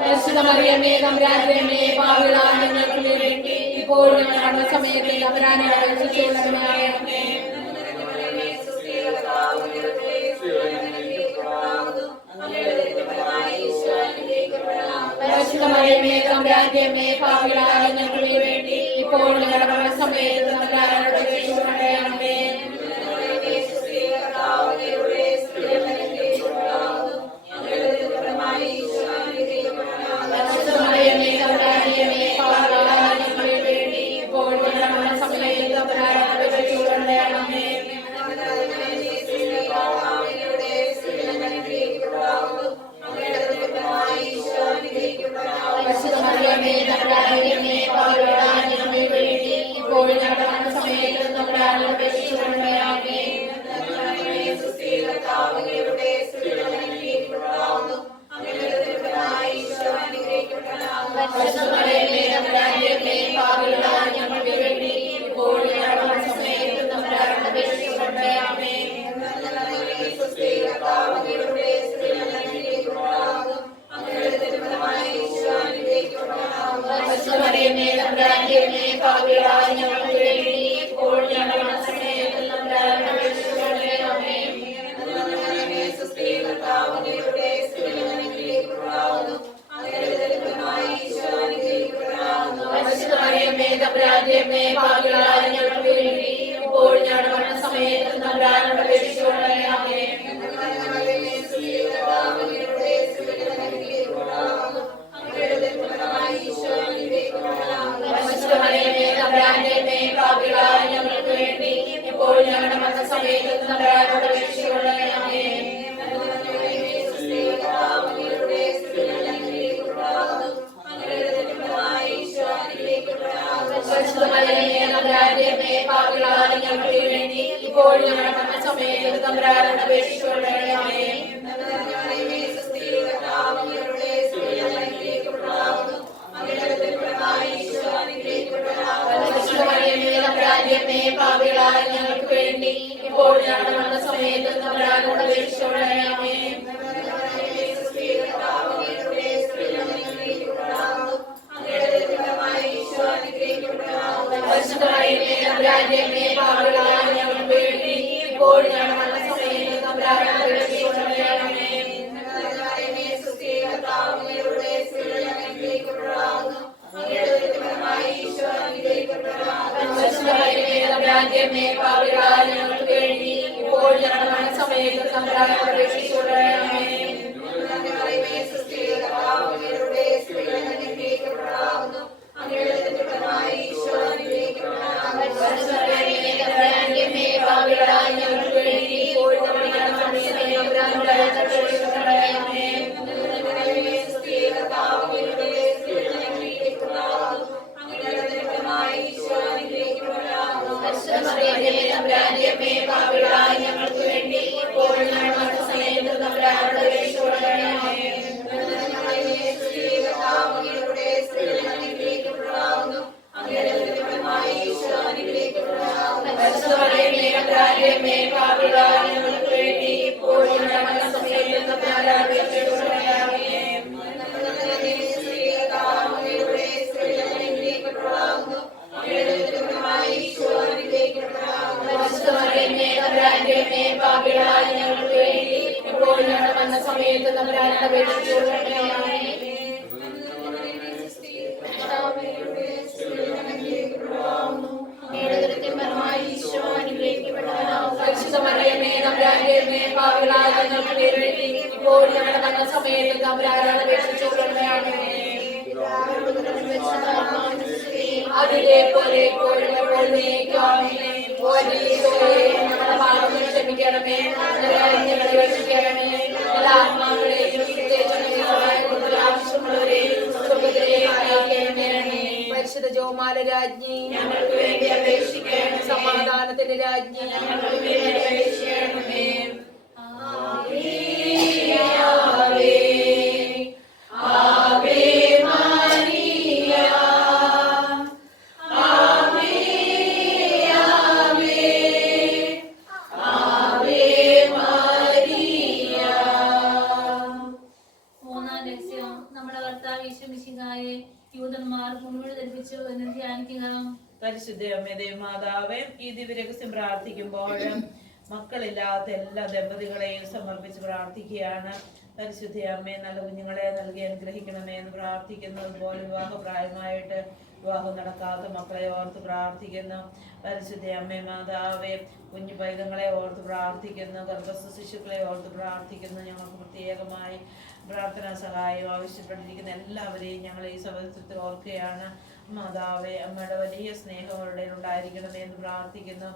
പരിശുദ്ധ മറിയമേ തമ്പുരാന്റെ അമ്മേ പാപികളായ ഞങ്ങൾക്ക് വേണ്ടി ഇപ്പോൾ ഞങ്ങളുടെ മരണസമയത്ത് തമ്പുരാനോട് അപേക്ഷിച്ചുകൊള്ളണമേ. പരിശുദ്ധ മറിയമേ തമ്പുരാന്റെ അമ്മേ പാപികളായ ഞങ്ങൾക്ക് വേണ്ടി ഇപ്പോൾ ഞങ്ങളുടെ മരണസമയത്ത് തമ്പുരാനോട് അപേക്ഷിച്ചുകൊള്ളണമേ. പരിശുദ്ധ മറിയമേ തമ്പുരാന്റെ അമ്മേ പാപികളായ ഞങ്ങൾക്ക് വേണ്ടി ഇപ്പോൾ ഞങ്ങളുടെ മരണസമയത്ത് തമ്പുരാനോട് അപേക്ഷിച്ചുകൊള്ളണമേ. പരിശുദ്ധ മറിയമേ തമ്പുരാന്റെ അമ്മേ പാപികളായ ഞങ്ങൾക്ക് വേണ്ടി ഇപ്പോൾ ഞങ്ങളുടെ മരണസമയത്ത് തമ്പുരാനോട് അപേക്ഷിച്ചുകൊള്ളണമേ. പരിശുദ്ധ മറിയമേ തമ്പുരാന്റെ അമ്മേ പാപികളായ ഞങ്ങൾക്ക് വേണ്ടി ഇപ്പോൾ ഞങ്ങളുടെ മരണസമയത്ത് തമ്പുരാനോട് അപേക്ഷിച്ചുകൊള്ളണമേ. പരിശുദ്ധ മറിയമേ തമ്പുരാന്റെ അമ്മേ പാപികളായ ഞങ്ങൾക്ക് വേണ്ടി ഇപ്പോൾ ഞങ്ങളുടെ മരണസമയത്ത് തമ്പുരാനോട് അപേക്ഷിച്ചുകൊള്ളണമേ. പരിശുദ്ധ മറിയമേ തമ്പുരാന്റെ അമ്മേ പാപികളായ ഞങ്ങൾക്ക് വേണ്ടി ഇപ്പോൾ ഞങ്ങളുടെ മരണസമയത്ത് തമ്പുരാനോട് അപേക്ഷിച്ചുകൊള്ളണമേ. പരിശുദ്ധ മറിയമേ തമ്പുരാന്റെ അമ്മേ പാപികളായ ഞങ്ങൾക്ക് വേണ്ടി ഇപ്പോൾ ഞങ്ങളുടെ മരണസമയത്ത് തമ്പുരാനോട് അപേക്ഷിച്ചുകൊള്ളണമേ. പരിശുദ്ധ മറിയമേ തമ്പുരാന്റെ അമ്മേ പാപികളായ ഞങ്ങൾക്ക് വേണ്ടി ഇപ്പോൾ ഞങ്ങളുടെ മരണസമയത്ത് തമ്പുരാനോട് അപേക്ഷിച്ചുകൊള്ളണമേ. പരിശുദ്ധ മറിയമേ തമ്പുരാന്റെ അമ്മേ പാപികളായ ഞങ്ങൾക്ക് വേണ്ടി ഇപ്പോൾ ഞങ്ങളുടെ മരണസമയത്ത് തമ്പുരാനോട് അപേക്ഷിച്ചുകൊള്ളണമേ. പരിശുദ്ധ മറിയമേ തമ്പുരാന്റെ അമ്മേ പാപികളായ ഞങ്ങൾക്ക് വേണ്ടി ഇപ്പോൾ ഞങ്ങളുടെ മരണസമയത്ത് തമ്പുരാനോട് അപേക്ഷിച്ചുകൊള്ളണമേ. പരിശുദ്ധ മറിയമേ തമ്പുരാന്റെ അമ്മേ പാപികളായ ഞങ്ങൾക്ക് വേണ്ടി ഇപ്പോൾ ഞങ്ങളുടെ മരണസമയത്ത് തമ്പുരാനോട് അപേക്ഷിച്ചുകൊള്ളണമേ. പരിശുദ്ധ മറിയമേ തമ്പുരാന്റെ അമ്മേ പാപികളായ ഞങ്ങൾക്ക് വേണ്ടി ഇപ്പോൾ ഞങ്ങളുടെ മരണസമയത്ത് തമ്പുരാനോട് അപേക്ഷിച്ചുകൊള്ളണമേ. പരിശുദ്ധ മറിയമേ തമ്പുരാന്റെ അമ്മേ പാപികളായ ഞങ്ങൾക്ക് വേണ്ടി ഇപ്പോൾ ഞങ്ങളുടെ മരണസമയത്ത് തമ്പുരാനോട് അപേക്ഷിച്ചുകൊള്ളണമേ. പരിശുദ്ധ മറിയമേ തമ്പുരാന്റെ അമ്മേ പാപികളായ ഞങ്ങൾക്ക് വേണ്ടി ഇപ്പോൾ ഞങ്ങളുടെ മരണസമയത്ത് തമ്പുരാനോട് അപേക്ഷിച്ചുകൊള്ളണമേ. പരിശുദ്ധ മറിയമേ തമ്പുരാന്റെ അമ്മേ പാപികളായ ഞങ്ങൾക്ക് വേണ്ടി ഇപ്പോൾ ഞങ്ങളുടെ മരണസമയത്ത് തമ്പുരാനോട് അപേക്ഷിച്ചുകൊള്ളണമേ. പരിശുദ്ധ മറിയമേ തമ്പുരാന്റെ അമ്മേ പാപികളായ ഞങ്ങൾക്ക് വേണ്ടി ഇപ്പോൾ ഞങ്ങളുടെ മരണസമയത്ത് തമ്പുരാനോട് അപേക്ഷിച്ചുകൊള്ളണമേ. അതിലെ പോലെ ഞങ്ങളുടെ പാപങ്ങൾ ക്ഷമിക്കണമേ. ഞങ്ങളെ രക്ഷിക്കണമേ. എല്ലാ ആത്മാക്കളെയും ആവശ്യമുള്ളവരെയും പരിശുദ്ധ ജോമാല രാജ്ഞി ഞങ്ങൾക്ക് വേണ്ടി അപേക്ഷിക്കണം. സമാധാനത്തിന്റെ രാജ്ഞി ഞങ്ങൾക്ക് വേണ്ടി അപേക്ഷിക്കണമേ. ആവേ ആവേ ആവേ. രഹസ്യം നമ്മുടെ കർത്താവ് യേശുമിശിഹായെ യൂതന്മാർ മുൻപിൽ ധരിപ്പിച്ചു എന്ന് ധ്യാനിക്കുക. പരിശുദ്ധ അമ്മേ ദേവമാതാവേ, ഈ ദിവ്യരഹസ്യം പ്രാർത്ഥിക്കുമ്പോൾ മക്കളില്ലാത്ത എല്ലാ ദമ്പതികളെയും സമർപ്പിച്ച് പ്രാർത്ഥിക്കുകയാണ്. പരിശുദ്ധ അമ്മേ, നല്ല കുഞ്ഞുങ്ങളെ നൽകി അനുഗ്രഹിക്കണമേ എന്ന് പ്രാർത്ഥിക്കുന്നു. അതുപോലെ വിവാഹപ്രായമായിട്ട് വിവാഹം നടക്കാത്ത മക്കളെ ഓർത്ത് പ്രാർത്ഥിക്കുന്നു. പരിശുദ്ധ അമ്മേ മാതാവേ, കുഞ്ഞു പൈതങ്ങളെ ഓർത്ത് പ്രാർത്ഥിക്കുന്നു. ഗർഭസ്ഥ ശിശുക്കളെ ഓർത്ത് പ്രാർത്ഥിക്കുന്നു. ഞങ്ങൾക്ക് പ്രത്യേകമായി പ്രാർത്ഥനാ സഹായം ആവശ്യപ്പെട്ടിരിക്കുന്ന എല്ലാവരെയും ഞങ്ങൾ ഈ സഭത്തിൽ ഓർക്കുകയാണ്. മാതാവേ, അമ്മയുടെ വലിയ സ്നേഹം അവരുടെ ഉണ്ടായിരിക്കണമേ എന്ന് പ്രാർത്ഥിക്കുന്നു.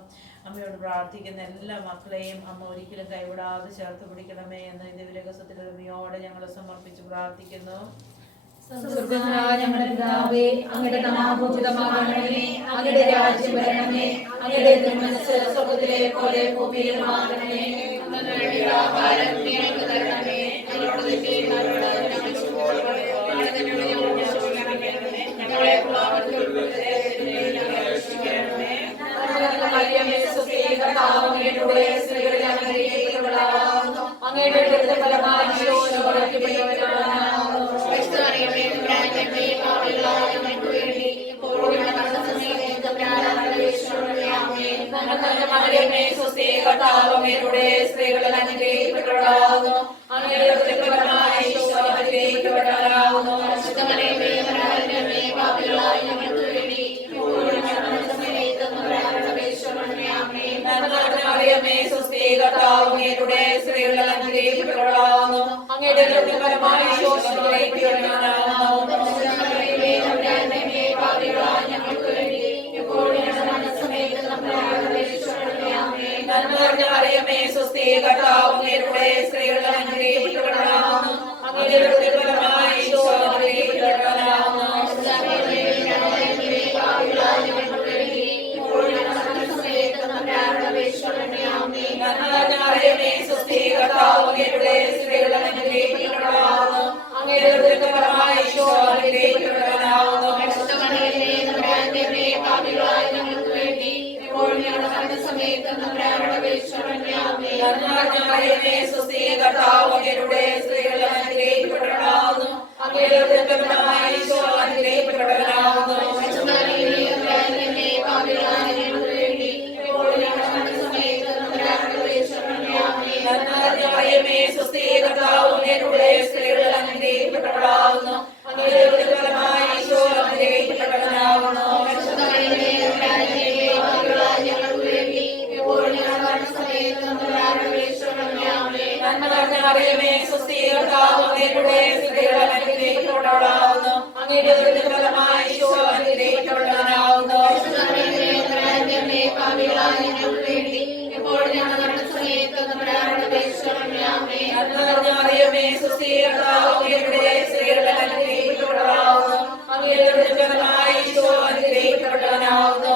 അമ്മയോട് പ്രാർത്ഥിക്കുന്ന എല്ലാ മക്കളെയും അമ്മ ഒരിക്കലും കൈവിടാതെ ചേർത്ത് പിടിക്കണമേ എന്ന് ഇതിന്റെ വിരഹസത്തിൻ്റെ ഉടമയോടെ ഞങ്ങൾ സമർപ്പിച്ച് പ്രാർത്ഥിക്കുന്നു. ഞങ്ങളുടെ പിതാവേ, അങ്ങയുടെ നാമം പൂജിതമാകണമേ, അങ്ങയുടെ രാജ്യം വരണമേ, അങ്ങയുടെ തിരുമനസ്സ് സ്വർഗ്ഗത്തിലെ പോലെ ഭൂമിയിലുമാകണമേ. ഞങ്ങളുടെ ആഹാരം ഞങ്ങൾക്ക് തരണമേ, ഞങ്ങളോട് തെറ്റുന്നവരോട് ഞങ്ങൾ ക്ഷമിച്ചുകൊള്ളണമേ, ഞങ്ങളെ പാപത്തിൽ ഉൾപ്പെടുത്തരുതേ, ഞങ്ങളെ രക്ഷിക്കണമേ. മറിയമേ, സുസ്ഥി, കർത്താവ് അങ്ങയുടെ സ്ത്രീകളിൽ അനുഗ്രഹിക്കപ്പെട്ടവളാകുന്നു, അങ്ങയുടെ ഉദരത്തിൻ ഫലമായി ഈശോ അനുഗ്രഹിക്കപ്പെട്ടവനാകുന്നു. പരിശുദ്ധമറിയമേ, തമ്പുരാന്റെ പാപികളായ ഞങ്ങൾക്ക് വേണ്ടി ഇപ്പോഴും ഞങ്ങളുടെ സമയത്തും തമ്പുരാനോട് അപേക്ഷിച്ചുകൊള്ളണമേ. ആമേൻ. മറിയമേ, സുസ്ഥി, കർത്താവ് അങ്ങയുടെ സ്ത്രീകളിൽ അനുഗ്രഹിക്കപ്പെട്ടവളാകുന്നു, അങ്ങയുടെ ഉദരത്തിൻ ഫലമായി ഈശോ അനുഗ്രഹിക്കപ്പെട്ടവനാകുന്നു. പരിശുദ്ധമറിയമേ, തമ്പുരാന്റെ പാപികളായ ഞങ്ങൾക്ക് വേണ്ടി ഇപ്പോഴും ഞങ്ങളുടെ സമയത്തും തമ്പുരാനോട് അപേക്ഷിച്ചുകൊള്ളണമേ. ആമേൻ. മറിയമേ, സുസ്ഥി, കർത്താവ് അങ്ങയുടെ സ്ത്രീകളിൽ അനുഗ്രഹിക്കപ്പെട്ടവളാകുന്നു, അങ്ങയുടെ ഉദരത്തിൻ ഫലമായി ഈശോ അനുഗ്രഹിക്കപ്പെട്ടവനാകുന്നു. പരിശുദ്ധമറിയമേ, തമ്പുരാന്റെ പാപികളായ ഞങ്ങൾക്ക് വേണ്ടി ഇപ്പോഴും ഞങ്ങളുടെ സമയത്തും തമ്പുരാനോട് അപേക്ഷിച്ചുകൊള്ളണമേ. ആമേൻ. മറിയമേ, സുസ്ഥി, കർത്താവ് അങ്ങയുടെ സ്ത്രീകളിൽ അനുഗ്രഹിക്കപ്പെട്ടവളാകുന്നു, അങ്ങയുടെ ഉദരത്തിൻ ഫലമായി ഈശോ അനുഗ്രഹിക്കപ്പെട്ടവനാകുന്നു. മറിയമേ, സുസ്ഥി, കർത്താവ് അങ്ങയുടെ സ്ത്രീകളിൽ അനുഗ്രഹിക്കപ്പെട്ടവളാകുന്നു, അങ്ങയുടെ ഉദരത്തിൻ ഫലമായി ഈശോ അനുഗ്രഹിക്കപ്പെട്ടവനാകുന്നു. മറിയമേ, സുസ്ഥി, കർത്താവ് അങ്ങയുടെ സ്ത്രീകളിൽ അനുഗ്രഹിക്കപ്പെട്ടവളാകുന്നു, അങ്ങയുടെ ഉദരത്തിൻ ഫലമായി ഈശോ അനുഗ്രഹിക്കപ്പെട്ടവനാകുന്നു. മറിയമേ, സുസ്ഥി, കർത്താവ് അങ്ങയുടെ സ്ത്രീകളിൽ അനുഗ്രഹിക്കപ്പെട്ടവളാകുന്നു, അങ്ങയുടെ ഉദരത്തിൻ ഫലമായി ഈശോ അനുഗ്രഹിക്കപ്പെട്ടവനാകുന്നു. മറിയമേ, സുസ്ഥി, കർത്താവ് അങ്ങയുടെ സ്ത്രീകളിൽ അനുഗ്രഹിക്കപ്പെട്ടവളാകുന്നു, അങ്ങയുടെ ഉദരത്തിൻ ഫലമായി ഈശോ അനുഗ്രഹിക്കപ്പെട്ടവനാകുന്നു. മറിയമേ, സുസ്ഥി, കർത്താവ് അങ്ങയുടെ സ്ത്രീകളിൽ അനുഗ്രഹിക്കപ്പെട്ടവളാകുന്നു, അങ്ങയുടെ ഉദരത്തിൻ ഫലമായി ഈശോ അനുഗ്രഹിക്കപ്പെട്ടവനാകുന്നു.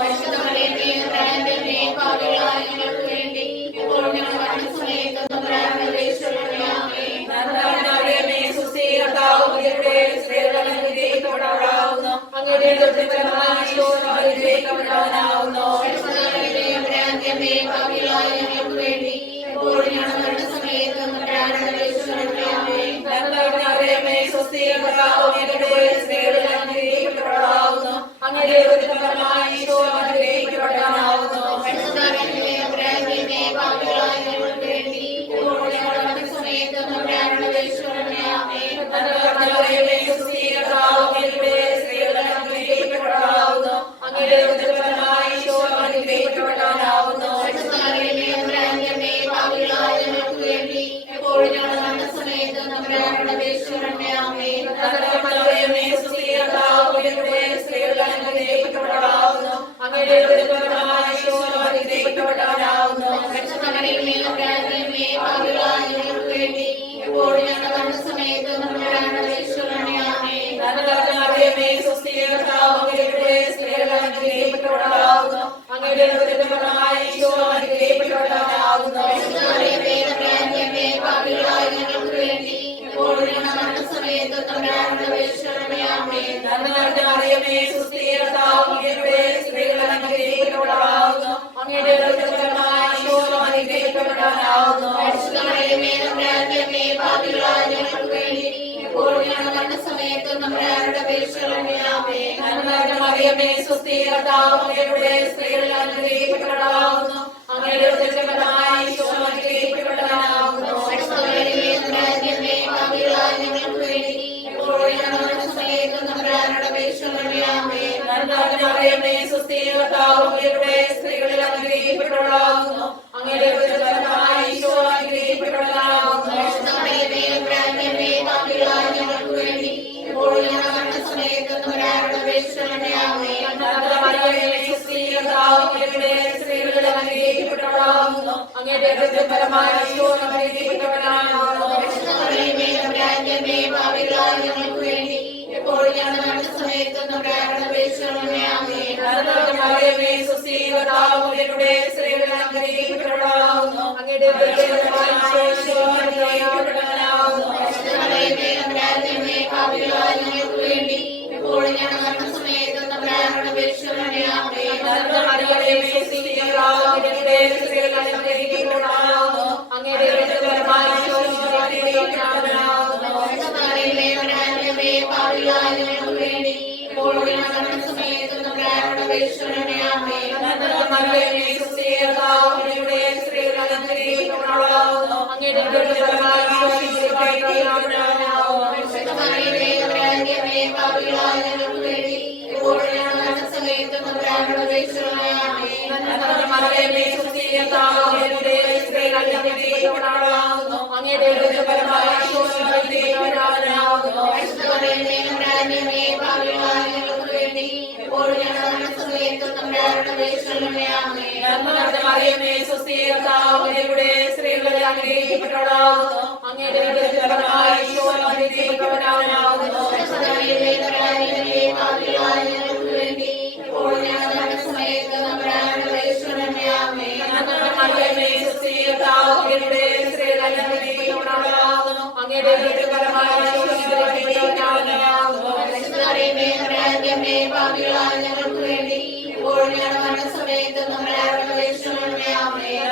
മറിയമേ, സുസ്ഥി, കർത്താവ് അങ്ങയുടെ സ്ത്രീകളിൽ അനുഗ്രഹിക്കപ്പെട്ടവളാകുന്നു, അങ്ങയുടെ ഉദരത്തിൻ ഫലമായി ഈശോ അനുഗ്രഹിക്കപ്പെട്ടവനാകുന്നു. മറിയമേ, സുസ്ഥി, കർത്താവ് അങ്ങയുടെ സ്ത്രീകളിൽ അനുഗ്രഹിക്കപ്പെട്ടവളാകുന്നു, അങ്ങയുടെ ഉദരത്തിൻ ഫലമായി ഈശോ അനുഗ്രഹിക്കപ്പെട്ടവനാകുന്നു. മറിയമേ, സുസ്ഥി, കർത്താവ് അങ്ങയുടെ സ്ത്രീകളിൽ അനുഗ്രഹിക്കപ്പെട്ടവളാകുന്നു, അങ്ങയുടെ ഉദരത്തിൻ ഫലമായി ഈശോ അനുഗ്രഹിക്കപ്പെട്ടവനാകുന്നു. മറിയമേ, സുസ്ഥി, കർത്താവ് അങ്ങയുടെ സ്ത്രീകളിൽ അനുഗ്രഹിക്കപ്പെട്ടവളാകുന്നു, അങ്ങയുടെ ഉദരത്തിൻ ഫലമായി ഈശോ അനുഗ്രഹിക്കപ്പെട്ടവനാകുന്നു. മറിയമേ, സുസ്ഥി, കർത്താവ് അങ്ങയുടെ സ്ത്രീകളിൽ അനുഗ്രഹിക്കപ്പെട്ടവളാകുന്നു, അങ്ങയുടെ ഉദരത്തിൻ ഫലമായി ഈശോ അനുഗ്രഹിക്കപ്പെട്ടവനാകുന്നു. മറിയമേ, സുസ്ഥി, കർത്താവ് അങ്ങയുടെ സ്ത്രീകളിൽ അനുഗ്രഹിക്കപ്പെട്ടവളാകുന്നു, അങ്ങയുടെ ഉദരത്തിൻ ഫലമായി ഈശോ അനുഗ്രഹിക്കപ്പെട്ടവനാകുന്നു. ഞങ്ങൾക്ക് വേണ്ടി തമ്പുരാനോട് അപേക്ഷിക്കണമേ. ആമേൻ. മറിയമേ സ്വസ്തി, കർത്താവ് അങ്ങയുടെ സ്ത്രീകളിൽ അനുഗ്രഹിക്കപ്പെട്ടവളാകുന്നു. അങ്ങയുടെ ഉദരത്തിൻ ഫലമായി ഈശോ അനുഗ്രഹിക്കപ്പെട്ടവനാകുന്നു. തമ്പുരാനേ, പാപികളായ ഞങ്ങൾക്ക് വേണ്ടി എപ്പോഴും ഞങ്ങളുടെ സമയത്തും തമ്പുരാനോട് അപേക്ഷിക്കണമേ. ആമേൻ. മറിയമേ സ്വസ്തി, കർത്താവ് അങ്ങയുടെ സ്ത്രീകളിൽ അനുഗ്രഹിക്കപ്പെട്ടവളാകുന്നു. അങ്ങയുടെ ഉദരത്തിൻ ഫലമായി ഈശോ അനുഗ്രഹിക്കപ്പെട്ടവനാകുന്നു. തമ്പുരാനേ, പാപികളായ ഞങ്ങൾക്ക് വേണ്ടി എപ്പോഴും ഞങ്ങളുടെ സമയത്തും തമ്പുരാനോട് അപേക്ഷിക്കണമേ. ആമേൻ. മറിയമേ സ്വസ്തി, കർത്താവ് അങ്ങയുടെ സ്ത്രീകളിൽ അനുഗ്രഹിക്കപ്പെട്ടവളാകുന്നു. അങ്ങയുടെ ഉദരത്തിൻ ഫലമായി ഈശോ അനുഗ്രഹിക്കപ്പെട്ടവനാകുന്നു. തമ്പുരാനേ, പാപികളായ ഞങ്ങൾക്ക് വേണ്ടി എപ്പോഴും ഞങ്ങളുടെ സമയത്തും തമ്പുരാനോട് അപേക്ഷിക്കണമേ. ആമേൻ. മറിയമേ സ്വസ്തി, കർത്താവ് അങ്ങയുടെ സ്ത്രീകളിൽ അനുഗ്രഹിക്കപ്പെട്ടവളാകുന്നു. അങ്ങയുടെ ഉദരത്തിൻ ഫലമായി ഈശോ അനുഗ്രഹിക്കപ്പെട്ടവനാകുന്നു. തമ്പുരാനേ, പാപികളായ ഞങ്ങൾക്ക് വേണ്ടി എപ്പോഴും ഞങ്ങളുടെ സമയത്തും തമ്പുരാനോട് അപേക്ഷിക്കണമേ. ആമേൻ. മറിയമേ സ്വസ്തി, കർത്താവ് അങ്ങയുടെ സ്ത്രീകളിൽ അനുഗ്രഹിക്കപ്പെട്ടവളാകുന്നു. അങ്ങയുടെ ഉദരത്തിൻ ഫലമായി ഈശോ അനുഗ്രഹിക്കപ്പെട്ടവനാകുന്നു. തമ്പുരാനേ, പാപികളായ ഞങ്ങൾക്ക് വേണ്ടി എപ്പോഴും ഞങ്ങളുടെ സമയത്തും തമ്പുരാനോട് അപേക്ഷിക്കണമേ. ആമേൻ. മറിയമേ സ്വസ്തി, കർത്താവ് അങ്ങയുടെ സ്ത്രീകളിൽ അനുഗ്രഹിക്കപ്പെട്ടവളാകുന്നു. അങ്ങയുടെ ഉദരത്തിൻ ഫലമായി ഈശോ അനുഗ്രഹിക്കപ്പെട്ടവനാകുന്നു. തമ്പുരാനേ, പാപികളായ ഞങ്ങൾക്ക് വേണ്ടി എപ്പോഴും ഞങ്ങളുടെ സമയത്തും തമ്പുരാനോട് അപേക്ഷിക്കണമേ. ആമേൻ. മറിയമേ സ്വസ്തി, കർത്താവ് അങ്ങയുടെ സ്ത്രീകളിൽ അനുഗ്രഹിക്കപ്പെട്ടവളാകുന്നു. അങ്ങയുടെ ഉദരത്തിൻ ഫലമായി ഈശോ അനുഗ്രഹിക്കപ്പെട്ടവനാകുന്നു. തമ്പുരാനേ, പാപികളായ ഞങ്ങൾക്ക് വേണ്ടി എപ്പോഴും ഞങ്ങളുടെ സമയത്തും തമ്പുരാനോട് അപേക്ഷിക്കണമേ. ആമേൻ. മറിയമേ സ്വസ്തി, കർത്താവ് അങ്ങയുടെ സ്ത്രീകളിൽ അനുഗ്രഹിക്കപ്പെട്ടവളാകുന്നു. അങ്ങയുടെ ഉദരത്തിൻ ഫലമായി ഈശോ അനുഗ്രഹിക്കപ്പെട്ടവനാകുന്നു. തമ്പുരാനേ, പാപികളായ ഞങ്ങൾക്ക് വേണ്ടി എപ്പോഴും ഞങ്ങളുടെ സമയത്തും തമ്പുരാനോട് അപേക്ഷിക്കണമേ. ആമേൻ. മറിയമേ സ്വസ്തി, കർത്താവ് അങ്ങയുടെ സ്ത്രീകളിൽ അനുഗ്രഹിക്കപ്പെട്ടവളാകുന്നു. അങ്ങയുടെ ഉദരത്തിൻ ഫലമായി ഈശോ അനുഗ്രഹിക്കപ്പെട്ടവനാകുന്നു. തമ്പുരാനേ, പാപികളായ ഞങ്ങൾക്ക് വേണ്ടി എപ്പോഴും ഞങ്ങളുടെ സമയത്തും തമ്പുരാനോട് അപേക്ഷിക്കണമേ. ആമേൻ.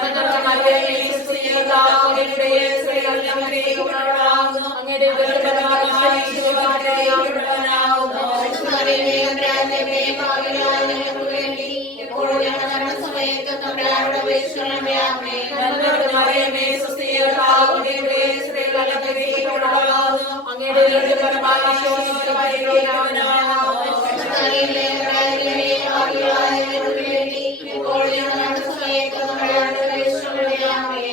മറിയമേ സ്വസ്തി, കർത്താവ് അങ്ങയുടെ സ്ത്രീകളിൽ അനുഗ്രഹിക്കപ്പെട്ടവളാകുന്നു. അങ്ങയുടെ ഉദരത്തിൻ ഫലമായി ഈശോ അനുഗ്രഹിക്കപ്പെട്ടവനാകുന്നു. തമ്പുരാനേ, പാപികളായ ഞങ്ങൾക്ക് വേണ്ടി എപ്പോഴും ഞങ്ങളുടെ സമയത്തും തമ്പുരാനോട് അപേക്ഷിക്കണമേ. ആമേൻ. മറിയമേ സ്വസ്തി, കർത്താവ് അങ്ങയുടെ സ്ത്രീകളിൽ അനുഗ്രഹിക്കപ്പെട്ടവളാകുന്നു. അങ്ങയുടെ ഉദരത്തിൻ ഫലമായി ഈശോ അനുഗ്രഹിക്കപ്പെട്ടവനാകുന്നു. തമ്പുരാനേ, പാപികളായ ഞങ്ങൾക്ക് വേണ്ടി എപ്പോഴും ഞങ്ങളുടെ സമയത്തും തമ്പുരാനോട് അപേക്ഷിക്കണമേ. ആമേൻ.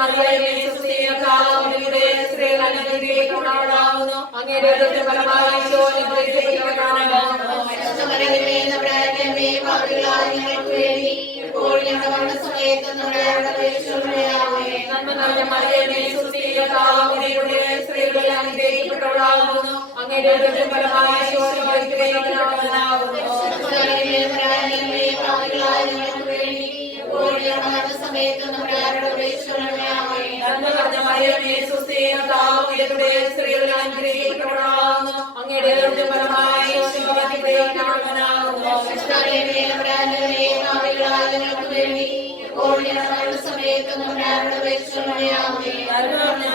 മറിയമേ സ്വസ്തി, കർത്താവ് അങ്ങയുടെ സ്ത്രീകളിൽ അനുഗ്രഹിക്കപ്പെട്ടവളാകുന്നു. അങ്ങയുടെ ഉദരത്തിൻ ഫലമായി ഈശോ അനുഗ്രഹിക്കപ്പെട്ടവനാകുന്നു. തമ്പുരാനേ, പാപികളായ ഞങ്ങൾക്ക് വേണ്ടി എപ്പോഴും ഞങ്ങളുടെ സമയത്തും തമ്പുരാനോട് അപേക്ഷിക്കണമേ. ആമേൻ. മറിയമേ സ്വസ്തി, കർത്താവ് അങ്ങയുടെ സ്ത്രീകളിൽ അനുഗ്രഹിക്കപ്പെട്ടവളാകുന്നു. അങ്ങയുടെ ഉദരത്തിൻ ഫലമായി ഈശോ അനുഗ്രഹിക്കപ്പെട്ടവനാകുന്നു. തമ്പുരാനേ, പാപികളായ ഞങ്ങൾക്ക് വേണ്ടി എപ്പോഴും ഞങ്ങളുടെ സമയത്തും തമ്പുരാനോട് അപേക്ഷിക്കണമേ. ആമേൻ. മറിയമേ സ്വസ്തി, കർത്താവ് അങ്ങയുടെ സ്ത്രീകളിൽ അനുഗ്രഹിക്കപ്പെട്ടവളാകുന്നു. അങ്ങയുടെ ഉദരത്തിൻ ഫലമായി ഈശോ അനുഗ്രഹിക്കപ്പെട്ടവനാകുന്നു. തമ്പുരാനേ, പാപികളായ ഞങ്ങൾക്ക് വേണ്ടി എപ്പോഴും ഞങ്ങളുടെ സമയത്തും തമ്പുരാനോട് അപേക്ഷിക്കണമേ. ആമേൻ.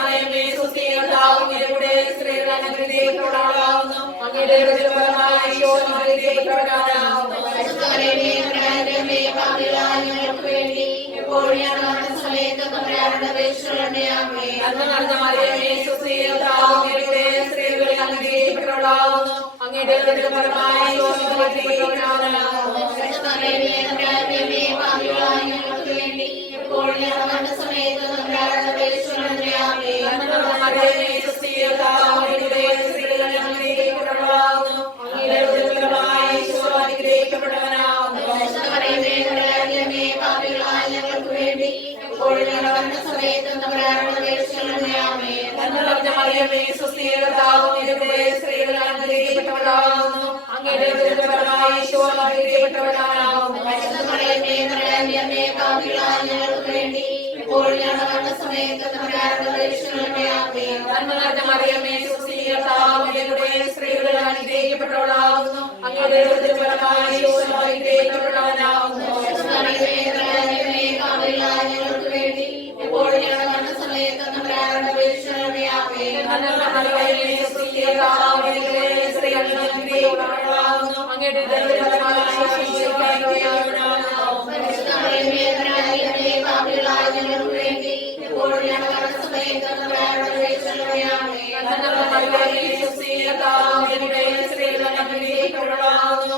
മറിയമേ സ്വസ്തി, കർത്താവ് അങ്ങയുടെ സ്ത്രീകളിൽ അനുഗ്രഹിക്കപ്പെട്ടവളാകുന്നു. അങ്ങയുടെ ഉദരത്തിൻ ഫലമായി ഈശോ അനുഗ്രഹിക്കപ്പെട്ടവനാകുന്നു. തമ്പുരാനേ, പാപികളായ ഞങ്ങൾക്ക് വേണ്ടി എപ്പോഴും ഞങ്ങളുടെ സമയത്തും തമ്പുരാനോട് അപേക്ഷിക്കണമേ. ആമേൻ. മറിയമേ സ്വസ്തി, കർത്താവ് അങ്ങയുടെ സ്ത്രീകളിൽ അനുഗ്രഹിക്കപ്പെട്ടവളാകുന്നു. അങ്ങയുടെ ഉദരത്തിൻ ഫലമായി ഈശോ അനുഗ്രഹിക്കപ്പെട്ടവനാകുന്നു. തമ്പുരാനേ, പാപികളായ ഞങ്ങൾക്ക് വേണ്ടി എപ്പോഴും ഞങ്ങളുടെ സമയത്തും തമ്പുരാനോട് അപേക്ഷിക്കണമേ. ആമേൻ. മറിയമേ സ്വസ്തി, കർത്താവ് അങ്ങയുടെ സ്ത്രീകളിൽ അനുഗ്രഹിക്കപ്പെട്ടവളാകുന്നു. അങ്ങയുടെ ഉദരത്തിൻ ഫലമായി ഈശോ അനുഗ്രഹിക്കപ്പെട്ടവനാകുന്നു. തമ്പുരാനേ, പാപികളായ ഞങ്ങൾക്ക് വേണ്ടി എപ്പോഴും ഞങ്ങളുടെ സമയത്തും തമ്പുരാനോട് അപേക്ഷിക്കണമേ. ആമേൻ. മറിയമേ സ്വസ്തി, കർത്താവ് അങ്ങയുടെ സ്ത്രീകളിൽ അനുഗ്രഹിക്കപ്പെട്ടവളാകുന്നു. അങ്ങയുടെ ഉദരത്തിൻ ഫലമായി ഈശോ അനുഗ്രഹിക്കപ്പെട്ടവനാകുന്നു. തമ്പുരാനേ, പാപികളായ ഞങ്ങൾക്ക് വേണ്ടി എപ്പോഴും ഞങ്ങളുടെ സമയത്തും തമ്പുരാനോട് അപേക്ഷിക്കണമേ. ആമേൻ. മറിയമേ സ്വസ്തി, കർത്താവ് അങ്ങയുടെ സ്ത്രീകളിൽ അനുഗ്രഹിക്കപ്പെട്ടവളാകുന്നു. അങ്ങയുടെ ഉദരത്തിൻ ഫലമായി ഈശോ അനുഗ്രഹിക്കപ്പെട്ടവനാകുന്നു. തമ്പുരാനേ, പാപികളായ ഞങ്ങൾക്ക് വേണ്ടി എപ്പോഴും ഞങ്ങളുടെ സമയത്തും തമ്പുരാനോട് അപേക്ഷിക്കണമേ. ആമേൻ. മറിയമേ സ്വസ്തി, കർത്താവ് അങ്ങയുടെ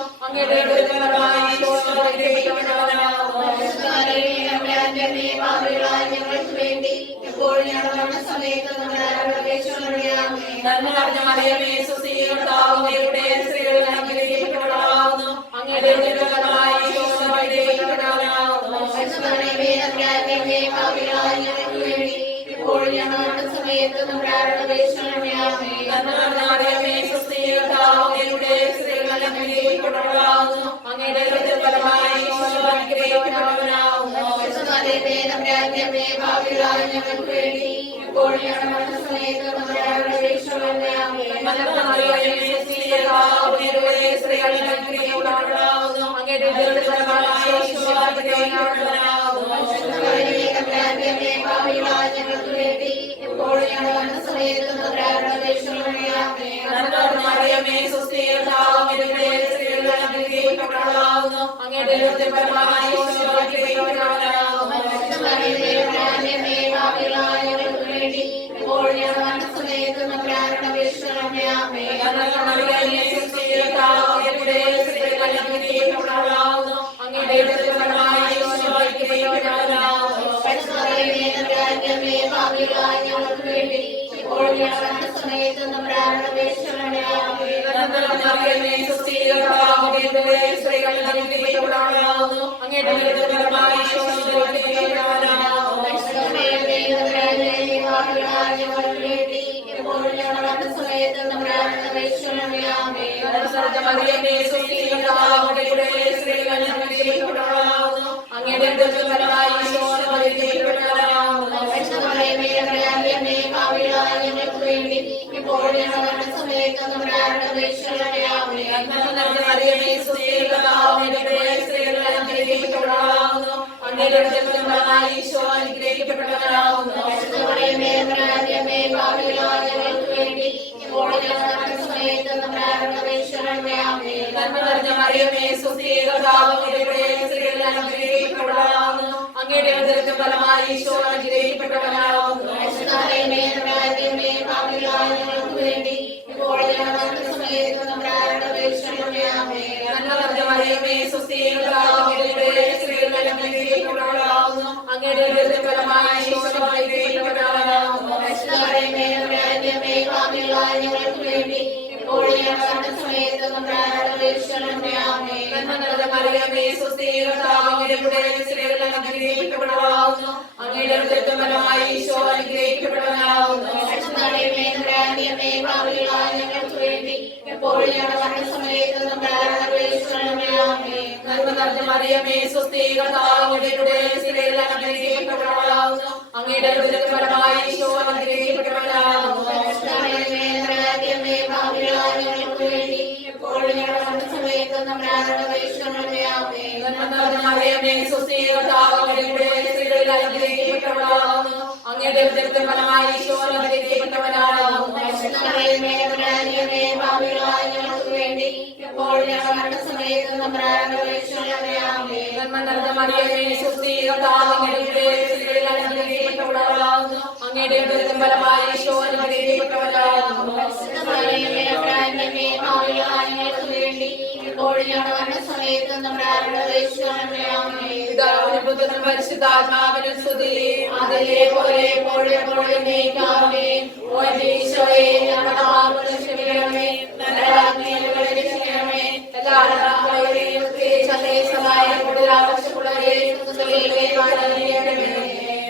അങ്ങയുടെ ഫലമായി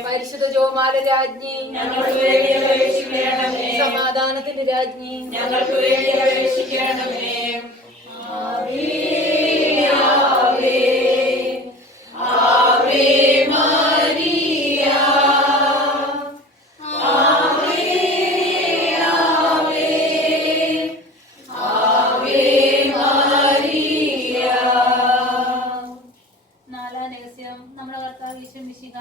പരിശുദ്ധ ജോമാല രാജ്ഞി, സമാധാനത്തിന്റെ രാജ്ഞി, ഞങ്ങൾക്ക് വേണ്ടി അപേക്ഷിക്കണമേ. ആവേ ആവേ ആവേ മരിയ, ആവേ ആവേ ആവേ മരിയ. നാലാം രഹസ്യം. നമ്മുടെ കർത്താവ് ഈശോ മിശിഹ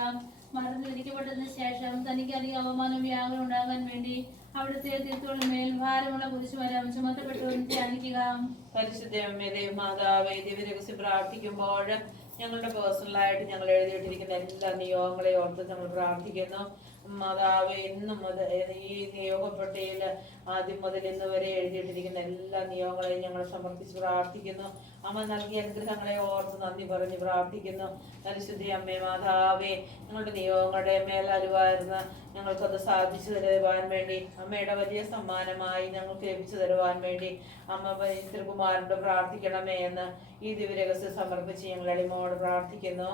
മറന്നു വിധിക്കപ്പെട്ടതിന് ശേഷം തനിക്ക് അധികം അവമാനം വ്യാകുലം ഉണ്ടാകാൻ വേണ്ടി അവിടുത്തെ തിരുത്തോളിന്മേൽ ഭാരമുള്ള കുരിശുമരം ചുമത്തപ്പെട്ടു ധ്യാനിക്കുക. പരിശുദ്ധ അമ്മേ ദേവമാതാവേ, ദിവ്യരഹസ്യം പ്രാർത്ഥിക്കുമ്പോൾ ഞങ്ങളുടെ പേഴ്സണലായിട്ട് ഞങ്ങൾ എഴുതിയിട്ടിരിക്കുന്ന എല്ലാ നിയോഗങ്ങളെയും ഓർത്ത് നമ്മൾ പ്രാർത്ഥിക്കുന്നു. മാതാവ് എന്നും മുതൽ ഈ നിയോഗപ്പെട്ടിയിൽ ആദ്യം മുതൽ ഇന്ന് വരെ എഴുതിയിട്ടിരിക്കുന്ന എല്ലാ നിയോഗങ്ങളെയും ഞങ്ങൾ സമർപ്പിച്ച് പ്രാർത്ഥിക്കുന്നു. അമ്മ നൽകിയ അനുഗ്രഹങ്ങളെ ഓർത്ത് നന്ദി പറഞ്ഞ് പ്രാർത്ഥിക്കുന്നു. പരിശുദ്ധ അമ്മേ മാതാവേ, ഞങ്ങളുടെ നിയോഗങ്ങളുടെ മേലരുവായിരുന്ന ഞങ്ങൾക്കത് സാധിച്ചു തരുവാൻ വേണ്ടി, അമ്മയുടെ വലിയ സമ്മാനമായി ഞങ്ങൾക്ക് ലഭിച്ചു തരുവാൻ വേണ്ടി അമ്മ തിരുകുമാരനോട് പ്രാർത്ഥിക്കണമേ എന്ന് ഈ ദിവ്യരഹസ്യം സമർപ്പിച്ച് ഞങ്ങൾ എളിമോട് പ്രാർത്ഥിക്കുന്നു.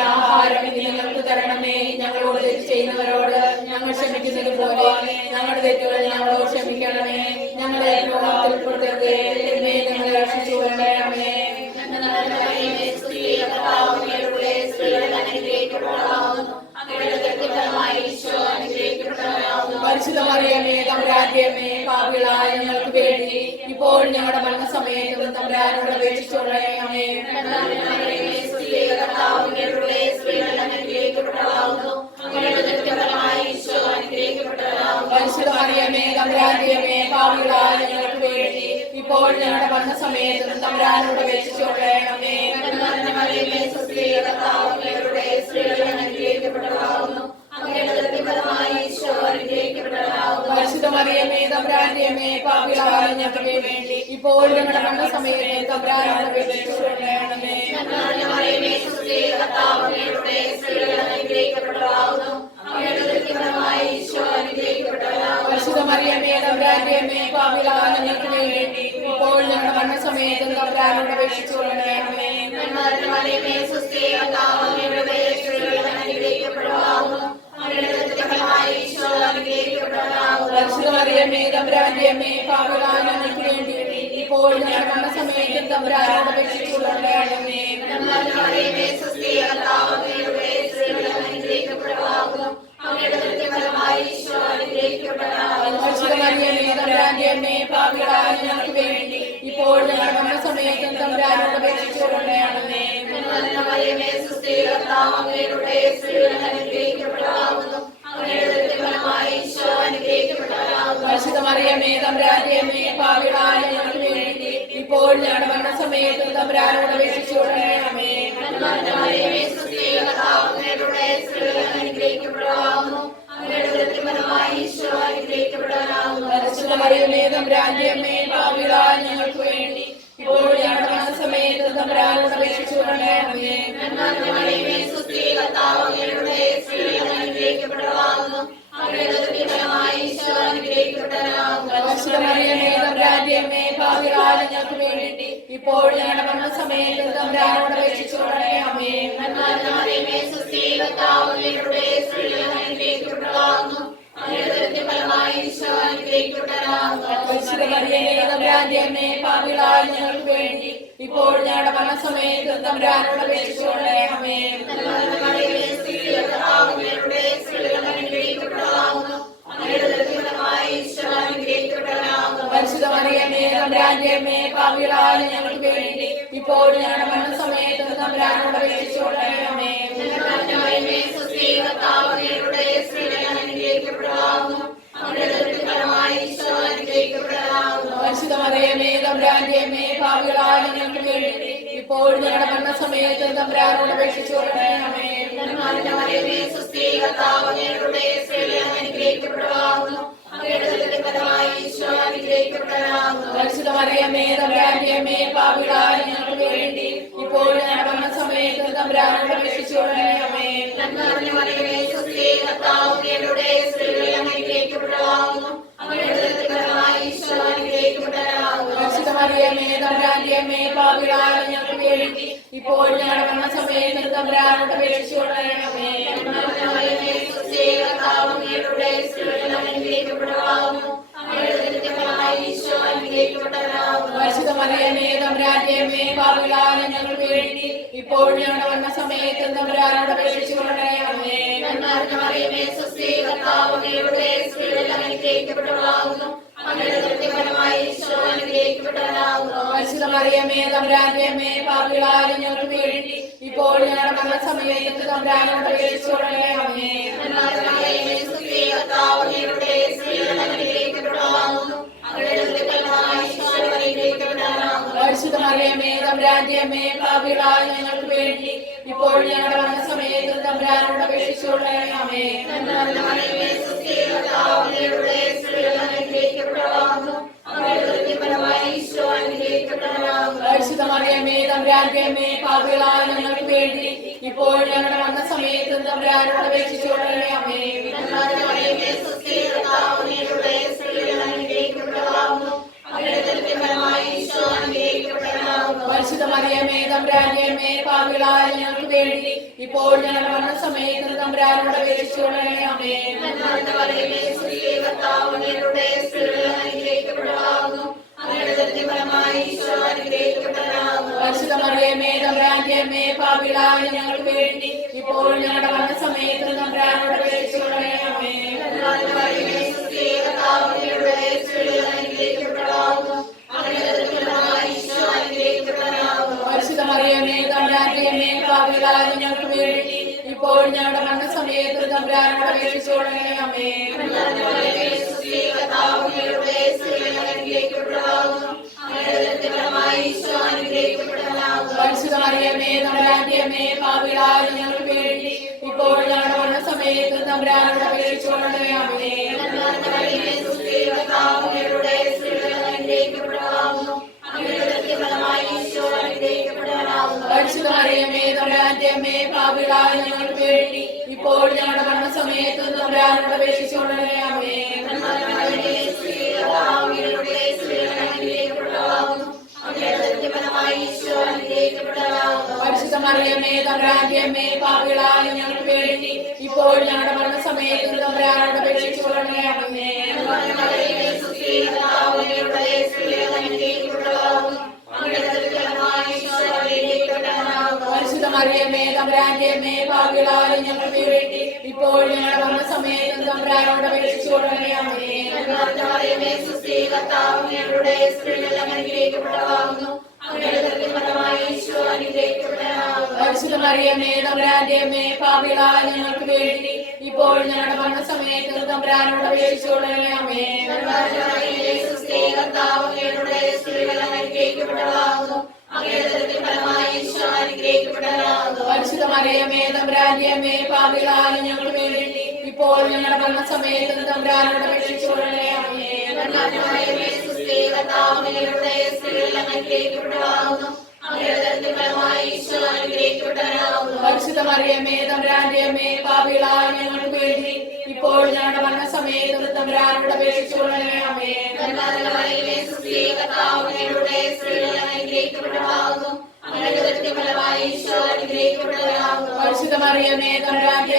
ആഹാരം ഞങ്ങൾക്ക് തരണമേ. ഞങ്ങളോട് ചെയ്യുന്നവരോട് ഞങ്ങൾ ക്ഷമിക്കുന്നത് പോലെ ഞങ്ങളുടെ തെറ്റുകൾ ഞങ്ങളോട് ക്ഷമിക്കണമേ. ഞങ്ങളെ ഉൾപ്പെടുത്തരുതേ, ഞങ്ങളെ രക്ഷിച്ചു കൊള്ളണമേ. പരിശുദ്ധ മറിയമേ, തമ്പുരാന്റെയമ്മേ, പാപികളായ ഞങ്ങൾക്ക് വേണ്ടി ഇപ്പോൾ ഞങ്ങളുടെ മരണസമയത്തും തമ്പുരാനോട് അപേക്ഷിച്ചുകൊള്ളണമേ. പരിശുദ്ധ മറിയമേ, തമ്പുരാന്റെയമ്മേ, പാപികളായ ഞങ്ങൾക്ക് വേണ്ടി ഇപ്പോൾ ഞങ്ങളുടെ മരണസമയത്തും തമ്പുരാനോട് അപേക്ഷിച്ചുകൊള്ളണമേ. പരിശുദ്ധ മറിയമേ, തമ്പുരാന്റെയമ്മേ, പാപികളായ ഞങ്ങൾക്ക് വേണ്ടി ഇപ്പോൾ ഞങ്ങളുടെ മരണസമയത്തും തമ്പുരാനോട് അപേക്ഷിച്ചുകൊള്ളണമേ. പരിശുദ്ധ മറിയമേ, തമ്പുരാന്റെയമ്മേ, പാപികളായ ഞങ്ങൾക്ക് വേണ്ടി ഇപ്പോൾ ഞങ്ങളുടെ മരണസമയത്തും തമ്പുരാനോട് അപേക്ഷിച്ചുകൊള്ളണമേ. പരിശുദ്ധ മറിയമേ, തമ്പുരാന്റെയമ്മേ, പാപികളായ ഞങ്ങൾക്ക് വേണ്ടി ഇപ്പോൾ ഞങ്ങളുടെ മരണസമയത്തും തമ്പുരാനോട് അപേക്ഷിച്ചുകൊള്ളണമേ. പരിശുദ്ധ മറിയമേ, തമ്പുരാന്റെയമ്മേ, പാപികളായ ഞങ്ങൾക്ക് വേണ്ടി ഇപ്പോൾ ഞങ്ങളുടെ മരണസമയത്തും തമ്പുരാനോട് അപേക്ഷിച്ചുകൊള്ളണമേ. പരിശുദ്ധ മറിയമേ, തമ്പുരാന്റെയമ്മേ, പാപികളായ ഞങ്ങൾക്ക് വേണ്ടി ഇപ്പോൾ ഞങ്ങളുടെ മരണസമയത്തും തമ്പുരാനോട് അപേക്ഷിച്ചുകൊള്ളണമേ. പരിശുദ്ധ മറിയമേ, തമ്പുരാന്റെയമ്മേ, പാപികളായ ഞങ്ങൾക്ക് വേണ്ടി ഇപ്പോൾ ഞങ്ങളുടെ മരണസമയത്തും തമ്പുരാനോട് അപേക്ഷിച്ചുകൊള്ളണമേ. പരിശുദ്ധ മറിയമേ, തമ്പുരാന്റെയമ്മേ, പാപികളായ ഞങ്ങൾക്ക് വേണ്ടി ഇപ്പോൾ ഞങ്ങളുടെ മരണസമയത്തും തമ്പുരാനോട് അപേക്ഷിച്ചുകൊള്ളണമേ. പരിശുദ്ധ മറിയമേ, തമ്പുരാന്റെയമ്മേ, പാപികളായ ഞങ്ങൾക്ക് വേണ്ടി ഇപ്പോൾ ഞങ്ങളുടെ മരണസമയത്തും തമ്പുരാനോട് അപേക്ഷിച്ചുകൊള്ളണമേ. പരിശുദ്ധ മറിയമേ, തമ്പുരാന്റെയമ്മേ, പാപികളായ ഞങ്ങൾക്ക് വേണ്ടി ഇപ്പോൾ ഞങ്ങളുടെ മരണസമയത്തും തമ്പുരാനോട് അപേക്ഷിച്ചുകൊള്ളണമേ. പരിശുദ്ധ മറിയമേ, തമ്പുരാന്റെയമ്മേ, പാപികളായ ഞങ്ങൾക്ക് വേണ്ടി ഇപ്പോൾ ഞങ്ങളുടെ മരണസമയത്തും തമ്പുരാനോട് അപേക്ഷിച്ചുകൊള്ളണമേ. പരിശുദ്ധ മറിയമേ, തമ്പുരാന്റെയമ്മേ, പാപികളായ ഞങ്ങൾക്ക് വേണ്ടി ഇപ്പോൾ ഞങ്ങളുടെ മരണസമയത്തും തമ്പുരാനോട് അപേക്ഷിച്ചുകൊള്ളണമേ. പരിശുദ്ധ മറിയമേ, തമ്പുരാന്റെയമ്മേ, പാപികളായ ഞങ്ങൾക്ക് വേണ്ടി ഇപ്പോൾ ഞങ്ങളുടെ മരണസമയത്തും തമ്പുരാനോട് അപേക്ഷിച്ചുകൊള്ളണമേ. പരിശുദ്ധ മറിയമേ, തമ്പുരാന്റെയമ്മേ, പാപികളായ ഞങ്ങൾക്ക് വേണ്ടി ഇപ്പോൾ ഞങ്ങളുടെ മരണസമയത്തും തമ്പുരാനോട് അപേക്ഷിച്ചുകൊള്ളണമേ. പരിശുദ്ധ മറിയമേ, തമ്പുരാന്റെയമ്മേ, പാപികളായ ഞങ്ങൾക്ക് വേണ്ടി ഇപ്പോൾ ഞങ്ങളുടെ മരണസമയത്ത് തമ്പുരാനോട് അപേക്ഷിച്ചുകൊള്ളണമേ. ആമേൻ. പരിശുദ്ധ മറിയമേ തമ്പുരാന്റെ അമ്മേ, പാപികളായ ഞങ്ങൾക്ക് വേണ്ടി ഇപ്പോൾ ഞങ്ങളുടെ മരണസമയത്ത് തമ്പുരാനോട് അപേക്ഷിച്ചുകൊള്ളണമേ. ആമേൻ. പരിശുദ്ധ മറിയമേ തമ്പുരാന്റെ അമ്മേ, പാപികളായ ഞങ്ങൾക്ക് വേണ്ടി ഇപ്പോൾ ഞങ്ങളുടെ മരണസമയത്ത് തമ്പുരാനോട് അപേക്ഷിച്ചുകൊള്ളണമേ. ആമേൻ. പരിശുദ്ധ മറിയമേ തമ്പുരാന്റെ അമ്മേ, പാപികളായ ഞങ്ങൾക്ക് വേണ്ടി ഇപ്പോൾ ഞങ്ങളുടെ മരണസമയത്ത് തമ്പുരാനോട് അപേക്ഷിച്ചുകൊള്ളണമേ. ആമേൻ. പരിശുദ്ധ മറിയമേ തമ്പുരാന്റെ അമ്മേ, പാപികളായ ഞങ്ങൾക്ക് വേണ്ടി ഇപ്പോൾ ഞങ്ങളുടെ മരണസമയത്ത് തമ്പുരാനോട് അപേക്ഷിച്ചുകൊള്ളണമേ. ആമേൻ. പരിശുദ്ധ മറിയമേ തമ്പുരാന്റെ അമ്മേ, പാപികളായ ഞങ്ങൾക്ക് വേണ്ടി ഇപ്പോൾ ഞങ്ങളുടെ മരണസമയത്ത് തമ്പുരാനോട് അപേക്ഷിച്ചുകൊള്ളണമേ. ആമേൻ. പരിശുദ്ധ മറിയമേ തമ്പുരാന്റെ അമ്മേ, പാപികളായ ഞങ്ങൾക്ക് വേണ്ടി ഇപ്പോൾ ഞങ്ങളുടെ മരണസമയത്ത് തമ്പുരാനോട് അപേക്ഷിച്ചുകൊള്ളണമേ. ആമേൻ. പരിശുദ്ധ മറിയമേ തമ്പുരാന്റെ അമ്മേ, പാപികളായ ഞങ്ങൾക്ക് വേണ്ടി ഇപ്പോൾ ഞങ്ങളുടെ മരണസമയത്ത് തമ്പുരാനോട് അപേക്ഷിച്ചുകൊള്ളണമേ. ആമേൻ. പരിശുദ്ധ മറിയമേ തമ്പുരാന്റെ അമ്മേ, പാപികളായ ഞങ്ങൾക്ക് വേണ്ടി ഇപ്പോൾ ഞങ്ങളുടെ മരണസമയത്ത് തമ്പുരാനോട് അപേക്ഷിച്ചുകൊള്ളണമേ. ആമേൻ. പരിശുദ്ധ മറിയമേ തമ്പുരാന്റെ അമ്മേ, പാപികളായ ഞങ്ങൾക്ക് വേണ്ടി ഇപ്പോൾ ഞങ്ങളുടെ മരണസമയത്ത് തമ്പുരാനോട് അപേക്ഷിച്ചുകൊള്ളണമേ. ആമേൻ. പരിശുദ്ധ മറിയമേ തമ്പുരാന്റെ അമ്മേ, പാപികളായ ഞങ്ങൾക്ക് വേണ്ടി ഇപ്പോൾ ഞങ്ങളുടെ മരണസമയത്ത് തമ്പുരാനോട് അപേക്ഷിച്ചുകൊള്ളണമേ. ആമേൻ. പരിശുദ്ധ മറിയമേ തമ്പുരാന്റെ അമ്മേ, പാപികളായ ഞങ്ങൾക്ക് വേണ്ടി ഇപ്പോൾ ഞങ്ങളുടെ മരണസമയത്ത് തമ്പുരാനോട് അപേക്ഷിച്ചുകൊള്ളണമേ. ആമേൻ. പരിശുദ്ധ മറിയമേ തമ്പുരാന്റെ അമ്മേ, പാപികളായ ഞങ്ങൾക്ക് വേണ്ടി ഇപ്പോൾ ഞങ്ങളുടെ മരണസമയത്ത് തമ്പുരാനോട് അപേക്ഷിച്ചുകൊള്ളണമേ. ആമേൻ. പരിശുദ്ധ മറിയമേ തമ്പുരാന്റെ അമ്മേ, പാപികളായ ഞങ്ങൾക്ക് വേണ്ടി ഇപ്പോൾ ഞങ്ങളുടെ മരണസമയത്ത് തമ്പുരാനോട് അപേക്ഷിച്ചുകൊള്ളണമേ. ആമേൻ. പരിശുദ്ധ മറിയമേ തമ്പുരാന്റെ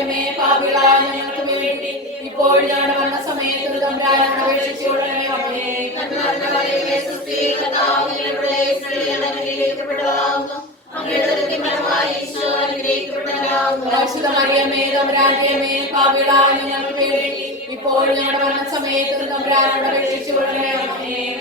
അമ്മേ, പാപികളായ ഞങ്ങൾക്ക് വേണ്ടി ഇപ്പോൾ ഞങ്ങളുടെ മരണസമയത്ത് തമ്പുരാനോട് അപേക്ഷിച്ചുകൊള്ളണമേ. ആമേൻ. പരിശുദ്ധ മറിയമേ തമ്പുരാന്റെ അമ്മേ, പാപികളായ ഞങ്ങൾക്ക് വേണ്ടി ഇപ്പോൾ ഞങ്ങളുടെ മരണസമയത്ത് തമ്പുരാനോട് അപേക്ഷിച്ചുകൊള്ളണമേ. ആമേൻ.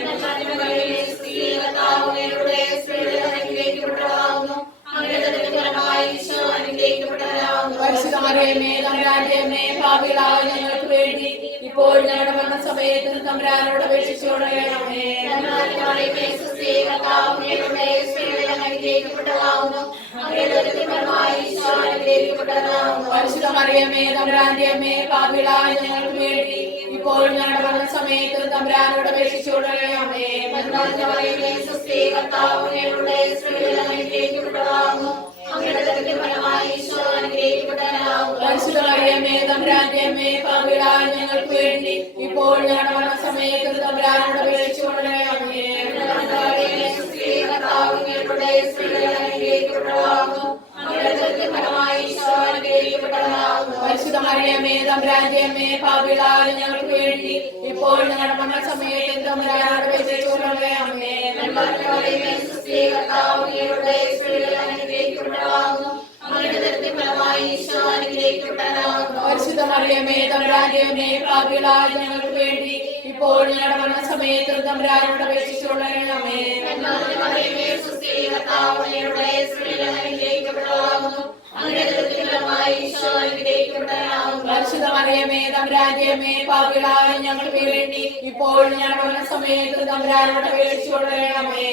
പരിശുദ്ധ മറിയമേ തമ്പുരാന്റെ അമ്മേ, പാപികളായ ഞങ്ങൾക്ക് വേണ്ടി ഇപ്പോൾ ഞങ്ങളുടെ മരണസമയത്ത് തമ്പുരാനോട് അപേക്ഷിച്ചുകൊള്ളണമേ. ആമേൻ. പരിശുദ്ധ മറിയമേ തമ്പുരാന്റെ അമ്മേ, പാപികളായ ഞങ്ങൾക്ക് വേണ്ടി ഇപ്പോൾ ഞങ്ങളുടെ മരണസമയത്ത് തമ്പുരാനോട് അപേക്ഷിച്ചുകൊള്ളണമേ. ആമേൻ. പരിശുദ്ധ മറിയമേ തമ്പുരാന്റെ അമ്മേ, പാപികളായ ഞങ്ങൾക്ക് വേണ്ടി ഇപ്പോൾ ഞങ്ങളുടെ മരണസമയത്ത് തമ്പുരാനോട് അപേക്ഷിച്ചുകൊള്ളണമേ. ആമേൻ. പരിശുദ്ധ മറിയമേ തമ്പുരാന്റെ അമ്മേ, പാപികളായ ഞങ്ങൾക്ക് വേണ്ടി ഇപ്പോൾ ഞങ്ങളുടെ മരണസമയത്ത് തമ്പുരാനോട് അപേക്ഷിച്ചുകൊള്ളണമേ. ആമേൻ. പരിശുദ്ധ മറിയമേ തമ്പുരാന്റെ അമ്മേ പാപികളായ ഞങ്ങൾക്ക് വേണ്ടി ഇപ്പോൾ ഞങ്ങളുടെ മരണസമയത്ത് തമ്പുരാനോട് അപേക്ഷിച്ചുകൊള്ളണമേ. പരിശുദ്ധ മറിയമേ തമ്പുരാന്റെ അമ്മേ പാപികളായ ഞങ്ങൾക്ക് വേണ്ടി ഇപ്പോൾ ഞങ്ങളുടെ മരണസമയത്ത് തമ്പുരാനോട് അപേക്ഷിച്ചുകൊള്ളണമേ.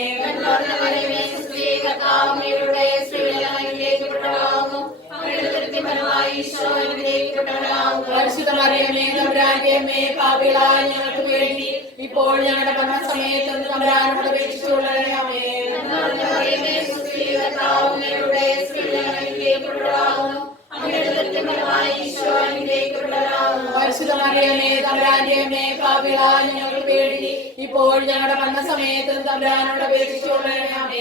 പരിശുദ്ധ മറിയമേ തമ്പുരാന്റെ അമ്മേ പാപികളായ ഞങ്ങൾക്ക് വേണ്ടി ഇപ്പോൾ ഞങ്ങളുടെ മരണസമയത്ത് തമ്പുരാനോട് അപേക്ഷിച്ചുകൊള്ളണമേ. പരിശുദ്ധ മറിയമേ തമ്പുരാന്റെ അമ്മേ പാപികളായ ഞങ്ങൾക്ക് വേണ്ടി ഇപ്പോൾ ഞങ്ങളുടെ മരണസമയത്ത് തമ്പുരാനോട് അപേക്ഷിച്ചുകൊള്ളണമേ.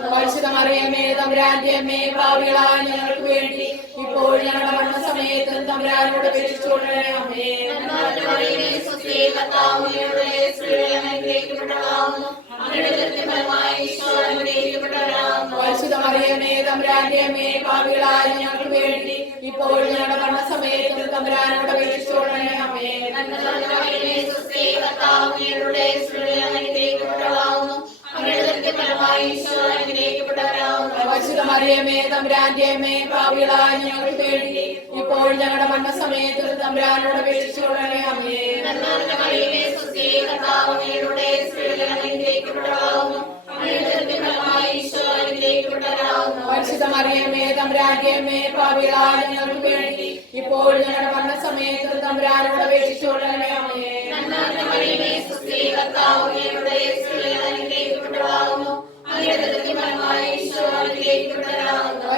പരിശുദ്ധ മറിയമേ തമ്പുരാന്റെ അമ്മേ പാപികളായ ഞങ്ങൾക്ക് വേണ്ടി ഇപ്പോൾ ഞങ്ങളുടെ മരണസമയത്ത് തമ്പുരാനോട് അപേക്ഷിച്ചുകൊള്ളണമേ. പരിശുദ്ധ മറിയമേ തമ്പുരാന്റെ അമ്മേ പാപികളായ ഞങ്ങൾക്ക് വേണ്ടി ഇപ്പോൾ ഞങ്ങളുടെ മരണസമയത്ത് തമ്പുരാനോട് അപേക്ഷിച്ചുകൊള്ളണമേ. പരിശുദ്ധ മറിയമേ തമ്പുരാന്റെ അമ്മേ പാപികളായ ഞങ്ങൾക്ക് വേണ്ടി ഇപ്പോൾ ഞങ്ങളുടെ മരണസമയത്ത് തമ്പുരാനോട് അപേക്ഷിച്ചുകൊള്ളണമേ. പരിശുദ്ധ മറിയമേ തമ്പുരാന്റെ അമ്മേ പാപികളായ ഞങ്ങൾക്ക് വേണ്ടി ഇപ്പോൾ ഞങ്ങളുടെ മരണസമയത്ത് തമ്പുരാനോട് അപേക്ഷിച്ചുകൊള്ളണമേ.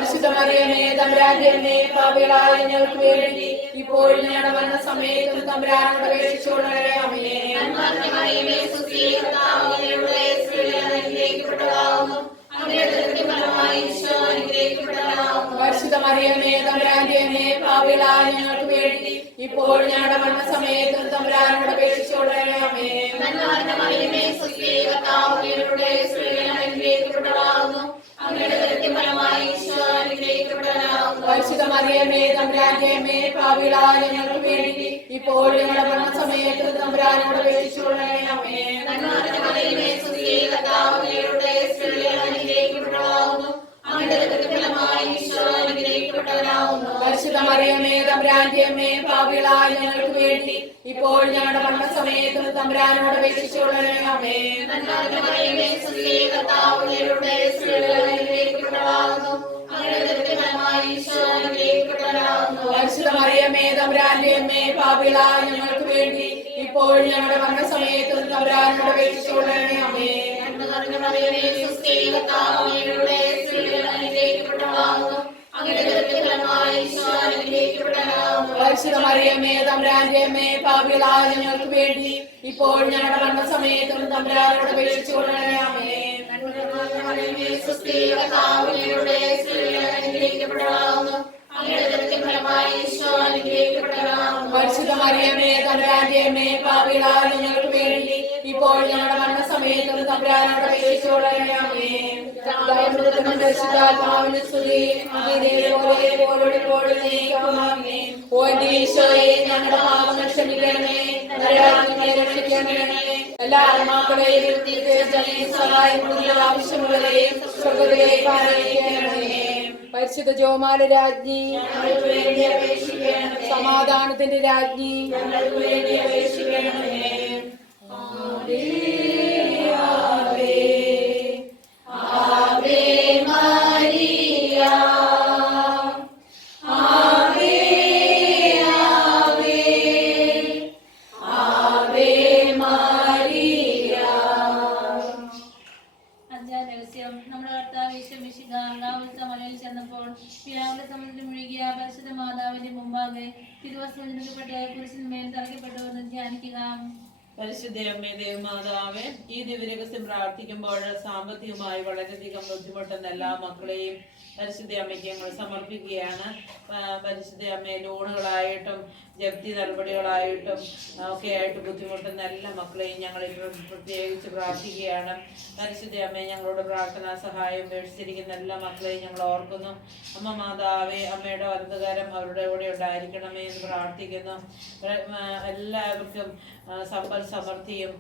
പരിശുദ്ധ മറിയമേ തമ്പുരാന്റെ അമ്മേ പാപികളായ ഞങ്ങൾക്ക് വേണ്ടി ഇപ്പോൾ ഞങ്ങളുടെ മരണസമയത്ത് തമ്പുരാനോട് അപേക്ഷിച്ചുകൊള്ളണമേ. പരിശുദ്ധ മറിയമേ തമ്പുരാന്റെ അമ്മേ പാപികളായ ഞങ്ങൾക്ക് വേണ്ടി ഇപ്പോൾ ഞങ്ങളുടെ മരണസമയത്ത് തമ്പുരാനോട് അപേക്ഷിച്ചുകൊള്ളണമേ. പരിശുദ്ധ മറിയമേ തമ്പുരാന്റെ അമ്മേ പാപികളായ ഞങ്ങൾക്ക് വേണ്ടി ഇപ്പോൾ ഞങ്ങളുടെ മരണസമയത്ത് തമ്പുരാനോട് അപേക്ഷിച്ചുകൊള്ളണമേ. പരിശുദ്ധ മറിയമേ തമ്പുരാന്റെ അമ്മേ പാപികളായ ഞങ്ങൾക്ക് വേണ്ടി ഇപ്പോൾ ഞങ്ങളുടെ മരണസമയത്ത് തമ്പുരാനോട് അപേക്ഷിച്ചുകൊള്ളണമേ. പരിശുദ്ധ മറിയമേ തമ്പുരാന്റെ അമ്മേ പാപികളായ ഞങ്ങൾക്ക് വേണ്ടി ഇപ്പോൾ ഞങ്ങളുടെ മരണസമയത്ത് തമ്പുരാനോട് അപേക്ഷിച്ചുകൊള്ളണമേ. പരിശുദ്ധ മറിയമേ തമ്പുരാന്റെ അമ്മേ പാപികളായ ഞങ്ങൾക്ക് വേണ്ടി ഇപ്പോൾ ഞങ്ങളുടെ മരണസമയത്ത് തമ്പുരാനോട് അപേക്ഷിച്ചുകൊള്ളണമേ. പരിശുദ്ധ മറിയമേ തമ്പുരാന്റെ അമ്മേ പാപികളായ ഞങ്ങൾക്ക് വേണ്ടി ഇപ്പോൾ ഞങ്ങളുടെ മരണസമയത്ത് തമ്പുരാനോട് അപേക്ഷിച്ചുകൊള്ളണമേ. പരിശുദ്ധാത്മാവിന് സ്തുതി. ഓ എന്റെ ഈശോയെ ഞങ്ങളുടെ പാപങ്ങൾ ക്ഷമിക്കണമേ, ഞങ്ങളെ രക്ഷിക്കണമേ. എല്ലാ ആത്മാക്കളെയും സഹായം ആവശ്യമുള്ളവരെയും സ്വർഗ്ഗത്തിലേക്ക് ആനയിക്കണമേ. പരിശുദ്ധ ജോമാല രാജ്ഞി, സമാധാനത്തിന്റെ രാജ്ഞി, പരിശുദ്ധ മാതാവിന്റെ മുമ്പാകെ തിരുവസ്ത്രപ്പെട്ട് കുരിശിന്മേൽ തറയ്ക്കപ്പെട്ടുവെന്ന് ധ്യാനിക്കുക. പരിശുദ്ധയമ്മേ ദേവമാതാവേ, ഈ ദിവ്യരഹസ്യം പ്രാർത്ഥിക്കുമ്പോൾ സാമ്പത്തികമായി വളരെയധികം ബുദ്ധിമുട്ടുന്ന എല്ലാ മക്കളെയും പരിശുദ്ധ അമ്മയ്ക്ക് ഞങ്ങൾ സമർപ്പിക്കുകയാണ്. പരിശുദ്ധ അമ്മയെ ലോണുകളായിട്ടും ജപ്തി നടപടികളായിട്ടും ഒക്കെ ആയിട്ട് ബുദ്ധിമുട്ടുന്ന എല്ലാ മക്കളെയും ഞങ്ങൾ പ്രത്യേകിച്ച് പ്രാർത്ഥിക്കുകയാണ്. പരിശുദ്ധ അമ്മയെ ഞങ്ങളോട് പ്രാർത്ഥനാ സഹായം മേടിച്ചിരിക്കുന്ന എല്ലാ മക്കളെയും ഞങ്ങൾ ഓർക്കുന്നു. അമ്മ മാതാവേ, അമ്മയുടെ വലതുകരം അവരുടെ കൂടെ ഉണ്ടായിരിക്കണമേ എന്ന് പ്രാർത്ഥിക്കുന്നു. എല്ലാവർക്കും സമ്പൽ സമൃദ്ധിയും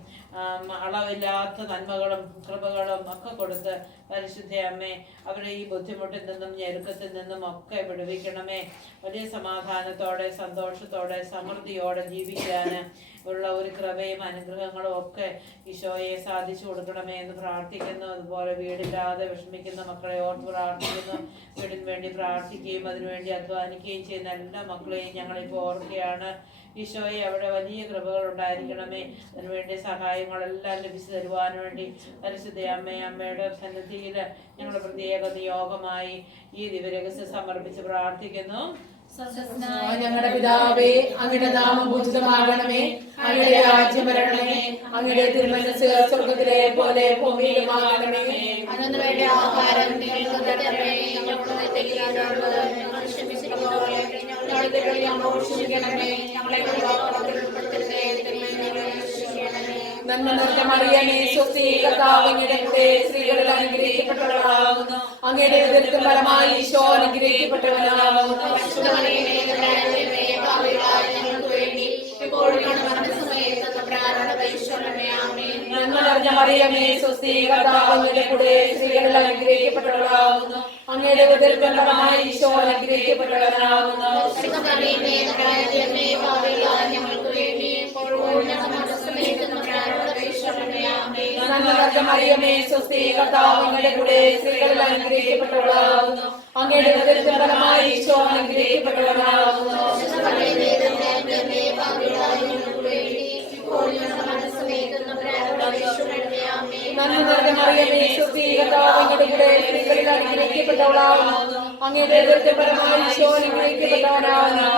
അളവില്ലാത്ത നന്മകളും കൃപകളും ഒക്കെ കൊടുത്ത് പരിശുദ്ധ അമ്മേ അവരെ ഈ ബുദ്ധിമുട്ടിൽ നിന്നും ഞെരുക്കത്തിൽ നിന്നും ഒക്കെ വിടുവിക്കണമേ. വലിയ സമാധാനത്തോടെ സന്തോഷത്തോടെ സമൃദ്ധിയോടെ ജീവിക്കാൻ ഉള്ള ഒരു കൃപയും അനുഗ്രഹങ്ങളും ഒക്കെ ഈശോയെ സാധിച്ചു കൊടുക്കണമേ എന്ന് പ്രാർത്ഥിക്കുന്നു. അതുപോലെ വീടില്ലാതെ വിഷമിക്കുന്ന മക്കളെ ഓർത്ത് പ്രാർത്ഥിക്കുന്നു. വീടിന് വേണ്ടി പ്രാർത്ഥിക്കുകയും അതിനുവേണ്ടി അധ്വാനിക്കുകയും ചെയ്യുന്ന എല്ലാ മക്കളെയും ഞങ്ങളിപ്പോൾ ഓർക്കുകയാണ്. ഈശോയെ അവിടെ വലിയ കൃപകൾ ഉണ്ടായിരിക്കണമേ. അതിനുവേണ്ടി സഹായങ്ങളെല്ലാം ലഭിച്ചു തരുവാൻ വേണ്ടി പരിശുദ്ധ അമ്മയുടെ സന്നിധിയിൽ ഞങ്ങൾ പ്രത്യേക നിയോഗമായി ഈ ദിവ്യരഹസ്യം സമർപ്പിച്ച് പ്രാർത്ഥിക്കുന്നു. ഞങ്ങളുടെ പിതാവേ, അങ്ങയുടെ നാമം പൂജിതമാകണമേ, അങ്ങയുടെ രാജ്യം വരണമേ, അങ്ങയുടെ തിരുമനസ്സ് സ്വർഗ്ഗത്തിലെ പോലെ ഭൂമിയിലുമാകണമേ. അന്നു വേണ്ട ആഹാരം ഞങ്ങൾക്ക് തരണമേ. ഞങ്ങളുടെ തെറ്റുകളോട് ഞങ്ങൾ ക്ഷമിച്ചിട്ടുപോലെ ഞങ്ങളുടെ തെറ്റുകൾ ഞങ്ങളോട് ക്ഷമിക്കണമേ. ഞങ്ങളെ പാപത്തിൽ ഉൾപ്പെടുത്തരുതേ, തിന്മയിൽ ഞങ്ങളെ രക്ഷിക്കണമേ. നന്മ നിറഞ്ഞ മറിയമേ, സ്വസ്തി, കർത്താവ് അങ്ങയുടെ കൂടെ സ്ത്രീകളിൽ അനുഗ്രഹിക്കപ്പെട്ടവളാകുന്നു. അങ്ങയുടെ ഉദരത്തിൻ ഫലമായി ഈശോ അനുഗ്രഹിക്കപ്പെട്ടവനാകുന്നു. നന്മ നിറഞ്ഞ മറിയമേ, സ്വസ്തി, കർത്താവ് അങ്ങയുടെ കൂടെ സ്ത്രീകളിൽ അനുഗ്രഹിക്കപ്പെട്ടവളാകുന്നു. അങ്ങയുടെ ഉദരത്തിൻ ഫലമായി ഈശോ അനുഗ്രഹിക്കപ്പെട്ടവനാകുന്നു. നന്മ നിറഞ്ഞ മറിയമേ, സ്വസ്തി, കർത്താവ് അങ്ങയുടെ കൂടെ സ്ത്രീകളിൽ അനുഗ്രഹിക്കപ്പെട്ടവളാകുന്നു. അങ്ങയുടെ ഉദരത്തിൻ ഫലമായി ഈശോ അനുഗ്രഹിക്കപ്പെട്ടവനാകുന്നു. നന്മ നിറഞ്ഞ മറിയമേ, സ്വസ്തി, കർത്താവ് അങ്ങയുടെ കൂടെ സ്ത്രീകളിൽ അനുഗ്രഹിക്കപ്പെട്ടവളാകുന്നു. അങ്ങയുടെ ഉദരത്തിൻ ഫലമായി ഈശോ അനുഗ്രഹിക്കപ്പെട്ടവനാകുന്നു.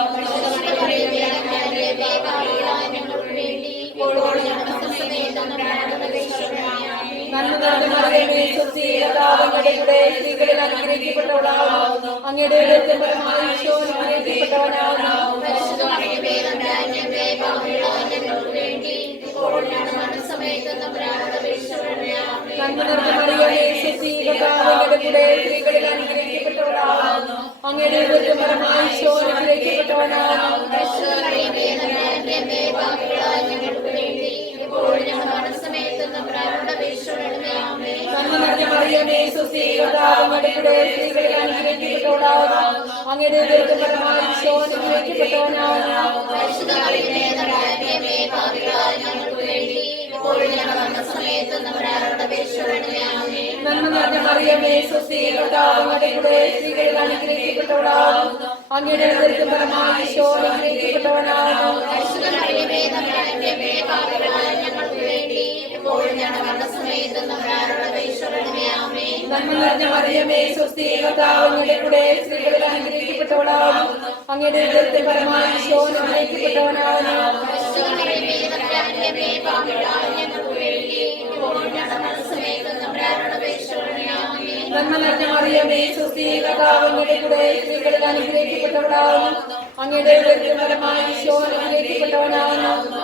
നന്മ നിറഞ്ഞ മറിയമേ, സ്വസ്തി, കർത്താവ് അങ്ങയുടെ കൂടെ സ്ത്രീകളിൽ അനുഗ്രഹിക്കപ്പെട്ടവളാകുന്നു. അങ്ങയുടെ ഉദരത്തിൻ ഫലമായി ഈശോ അനുഗ്രഹിക്കപ്പെട്ടവനാകുന്നു. നന്മ നിറഞ്ഞ മറിയമേ, സ്വസ്തി, കർത്താവ് അങ്ങയുടെ കൂടെ സ്ത്രീകളിൽ അനുഗ്രഹിക്കപ്പെട്ടവളാകുന്നു. അങ്ങയുടെ ഉദരത്തിൻ ഫലമായി ഈശോ അനുഗ്രഹിക്കപ്പെട്ടവനാകുന്നു. നന്മ നിറഞ്ഞ മറിയമേ, സ്വസ്തി, കർത്താവ് അങ്ങയുടെ കൂടെ സ്ത്രീകളിൽ അനുഗ്രഹിക്കപ്പെട്ടവളാകുന്നു. അങ്ങയുടെ ഉദരത്തിൻ ഫലമായി ഈശോ അനുഗ്രഹിക്കപ്പെട്ടവനാകുന്നു. നന്മ നിറഞ്ഞ മറിയമേ, സ്വസ്തി, കർത്താവ് അങ്ങയുടെ കൂടെ സ്ത്രീകളിൽ അനുഗ്രഹിക്കപ്പെട്ടവളാകുന്നു. അങ്ങയുടെ ഉദരത്തിൻ ഫലമായി ഈശോ അനുഗ്രഹിക്കപ്പെട്ടവനാകുന്നു. നന്മ നിറഞ്ഞ മറിയമേ, സ്വസ്തി, കർത്താവ് അങ്ങയുടെ കൂടെ സ്ത്രീകളിൽ അനുഗ്രഹിക്കപ്പെട്ടവളാകുന്നു. അങ്ങയുടെ ഉദരത്തിൻ ഫലമായി ഈശോ അനുഗ്രഹിക്കപ്പെട്ടവനാകുന്നു. നന്മ നിറഞ്ഞ മറിയമേ, സ്വസ്തി, കർത്താവ് അങ്ങയുടെ കൂടെ സ്ത്രീകളിൽ അനുഗ്രഹിക്കപ്പെട്ടവളാകുന്നു. അങ്ങയുടെ ഉദരത്തിൻ ഫലമായി ഈശോ അനുഗ്രഹിക്കപ്പെട്ടവനാകുന്നു.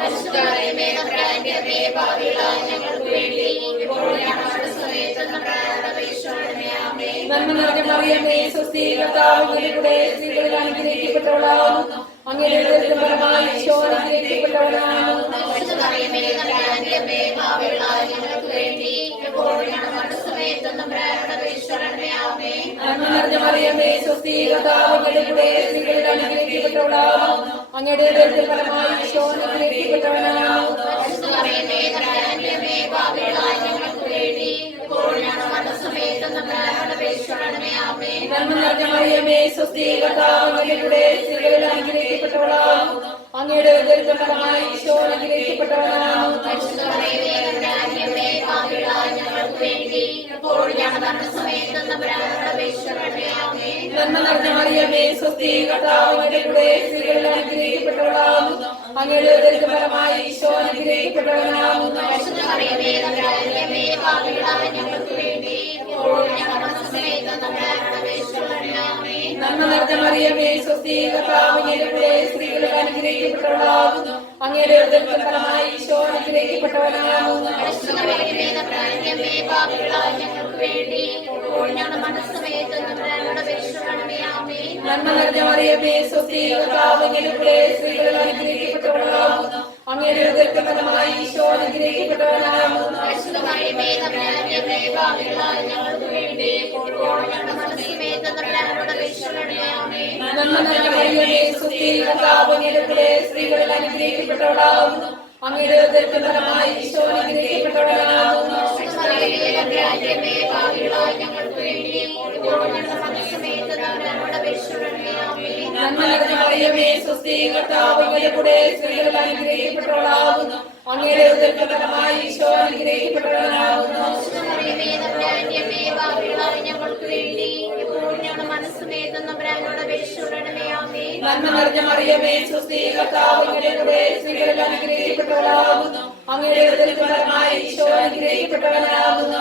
നന്മ നിറഞ്ഞ മറിയമേ, സ്വസ്തി, കർത്താവ് അങ്ങയുടെ കൂടെ സ്ത്രീകളിൽ അനുഗ്രഹിക്കപ്പെട്ടവളാകുന്നു. അങ്ങയുടെ ഉദരത്തിൻ ഫലമായി ഈശോ അനുഗ്രഹിക്കപ്പെട്ടവനാകുന്നു. നന്മ നിറഞ്ഞ മറിയമേ, സ്വസ്തി, കർത്താവ് അങ്ങയുടെ കൂടെ സ്ത്രീകളിൽ അനുഗ്രഹിക്കപ്പെട്ടവളാകുന്നു. അങ്ങയുടെ ഉദരത്തിൻ ഫലമായി ഈശോ അനുഗ്രഹിക്കപ്പെട്ടവനാകുന്നു. നന്മ നിറഞ്ഞ മറിയമേ, സ്വസ്തി, കർത്താവ് അങ്ങയുടെ കൂടെ സ്ത്രീകളിൽ അനുഗ്രഹിക്കപ്പെട്ടവളാകുന്നു. അങ്ങയുടെ ഉദരത്തിൻ ഫലമായി ഈശോ അനുഗ്രഹിക്കപ്പെട്ടവനാകുന്നു. നന്മ നിറഞ്ഞ മറിയമേ സ്വസ്തി, കർത്താവ് അങ്ങയുടെ കൂടെ സ്ത്രീകളിൽ അനുഗ്രഹിക്കപ്പെട്ടവളാകുന്നു. അങ്ങയുടെ ഉദരത്തിൻ ഫലമായി ഈശോ അനുഗ്രഹിക്കപ്പെട്ടവനാകുന്നു. മറിയമേ തമ്പുരാന്റെ അമ്മേ, പാപികളായ ഞങ്ങൾക്ക് വേണ്ടി ഇപ്പോഴും ഞങ്ങളുടെ മരണസമയത്തും തമ്പുരാനോട് അപേക്ഷിക്കണമേ. ആമേൻ. നന്മ നിറഞ്ഞ മറിയമേ സ്വസ്തി, കർത്താവ് അങ്ങയുടെ കൂടെ സ്ത്രീകളിൽ അനുഗ്രഹിക്കപ്പെട്ടവളാകുന്നു. അങ്ങയുടെ ഉദരത്തിൻ ഫലമായി ഈശോ അനുഗ്രഹിക്കപ്പെട്ടവനാകുന്നു. മറിയമേ തമ്പുരാന്റെ അമ്മേ, പാപികളായ ഞങ്ങൾക്ക് വേണ്ടി ഇപ്പോഴും ഞങ്ങളുടെ മരണസമയത്തും തമ്പുരാനോട് അപേക്ഷിക്കണമേ. ആമേൻ. നന്മ നിറഞ്ഞ മറിയമേ സ്വസ്തി, കർത്താവ് അങ്ങയുടെ കൂടെ സ്ത്രീകളിൽ അനുഗ്രഹിക്കപ്പെട്ടവളാകുന്നു. അങ്ങയുടെ ഉദരത്തിൻ ഫലമായി ഈശോ അനുഗ്രഹിക്കപ്പെട്ടവനാകുന്നു. മറിയമേ തമ്പുരാന്റെ അമ്മേ, പാപികളായ ഞങ്ങൾക്ക് വേണ്ടി ഇപ്പോഴും ഞങ്ങളുടെ മരണസമയത്തും തമ്പുരാനോട് അപേക്ഷിക്കണമേ. ആമേൻ. നന്മ നിറഞ്ഞ മറിയമേ സ്വസ്തി, കർത്താവ് അങ്ങയുടെ കൂടെ സ്ത്രീകളിൽ അനുഗ്രഹിക്കപ്പെട്ടവളാകുന്നു. അങ്ങയുടെ ഉദരത്തിൻ ഫലമായി ഈശോ അനുഗ്രഹിക്കപ്പെട്ടവനാകുന്നു. മറിയമേ തമ്പുരാന്റെ അമ്മേ, പാപികളായ ഞങ്ങൾക്ക് വേണ്ടി ഇപ്പോഴും ഞങ്ങളുടെ മരണസമയത്തും തമ്പുരാനോട് അപേക്ഷിക്കണമേ. ആമേൻ. നന്മ നിറഞ്ഞ മറിയമേ സ്വസ്തി, കർത്താവ് അങ്ങയുടെ കൂടെ സ്ത്രീകളിൽ അനുഗ്രഹിക്കപ്പെട്ടവളാകുന്നു. അങ്ങയുടെ ഉദരത്തിൻ ഫലമായി ഈശോ അനുഗ്രഹിക്കപ്പെട്ടവനാകുന്നു. മറിയമേ തമ്പുരാന്റെ അമ്മേ, പാപികളായ ഞങ്ങൾക്ക് വേണ്ടി ഇപ്പോഴും ഞങ്ങളുടെ മരണസമയത്തും തമ്പുരാനോട് അപേക്ഷിക്കണമേ. ആമേൻ. നന്മ നിറഞ്ഞ മറിയമേ സ്വസ്തി, കർത്താവ് അങ്ങയുടെ കൂടെ സ്ത്രീകളിൽ അനുഗ്രഹിക്കപ്പെട്ടവളാകുന്നു. അങ്ങയുടെ ഉദരത്തിൻ ഫലമായി ഈശോ അനുഗ്രഹിക്കപ്പെട്ടവനാകുന്നു.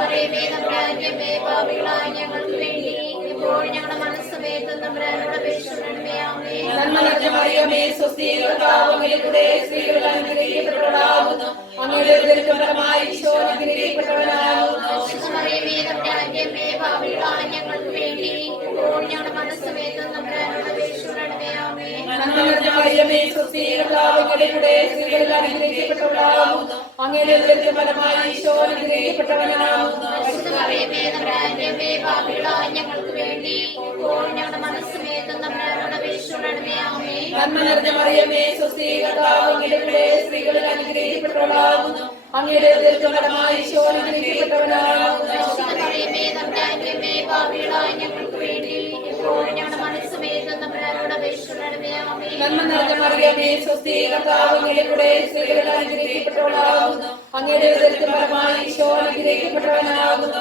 മറിയമേ തമ്പുരാന്റെ അമ്മേ, പാപികളായ ഞങ്ങൾക്ക് വേണ്ടി ഇപ്പോഴും ഞങ്ങളുടെ മരണസമയത്തും തമ്പുരാനോട് അപേക്ഷിക്കണമേ. ആമേൻ. നന്മ നിറഞ്ഞ മറിയമേ സ്വസ്തി, കർത്താവ് അങ്ങയുടെ കൂടെ സ്ത്രീകളിൽ അനുഗ്രഹിക്കപ്പെട്ടവളാകുന്നു. അങ്ങയുടെ ഉദരത്തിൻ ഫലമായി ഈശോ അനുഗ്രഹിക്കപ്പെട്ടവനാകുന്നു. മറിയമേ തമ്പുരാന്റെ അമ്മേ, പാപികളായ ഞങ്ങൾക്ക് വേണ്ടി ഇപ്പോഴും ഞങ്ങളുടെ മരണസമയത്തും തമ്പുരാനോട് അപേക്ഷിക്കണമേ. ആമേൻ. നന്മ നിറഞ്ഞ മറിയമേ സ്വസ്തി, കർത്താവ് അങ്ങയുടെ കൂടെ സ്ത്രീകളിൽ അനുഗ്രഹിക്കപ്പെട്ടവളാകുന്നു. അങ്ങയുടെ ഉദരത്തിൻ ഫലമായി ഈശോ അനുഗ്രഹിക്കപ്പെട്ടവനാകുന്നു. മറിയമേ തമ്പുരാന്റെ അമ്മേ, പാപികളായ ഞങ്ങൾക്ക് വേണ്ടി ഇപ്പോഴും ഞങ്ങളുടെ മരണസമയത്തും തമ്പുരാനോട് അപേക്ഷിക്കണമേ. ആമേൻ. നന്മ നിറഞ്ഞ മറിയമേ സ്വസ്തി, കർത്താവ് അങ്ങയുടെ കൂടെ സ്ത്രീകളിൽ അനുഗ്രഹിക്കപ്പെട്ടവളാകുന്നു. അങ്ങയുടെ ഉദരത്തിൻ ഫലമായി ഈശോ അനുഗ്രഹിക്കപ്പെട്ടവനാകുന്നു. മറിയമേ തമ്പുരാന്റെ അമ്മേ, പാപികളായ ഞങ്ങൾക്ക് വേണ്ടി ഇപ്പോഴും ഞങ്ങളുടെ മരണസമയത്തും തമ്പുരാനോട് അപേക്ഷിക്കണമേ. ആമേൻ. നന്മ നിറഞ്ഞ മറിയമേ സ്വസ്തി, കർത്താവ് അങ്ങയുടെ കൂടെ സ്ത്രീകളിൽ അനുഗ്രഹിക്കപ്പെട്ടവളാകുന്നു. അങ്ങയുടെ ഉദരത്തിൻ ഫലമായി ഈശോ അനുഗ്രഹിക്കപ്പെട്ടവനാകുന്നു.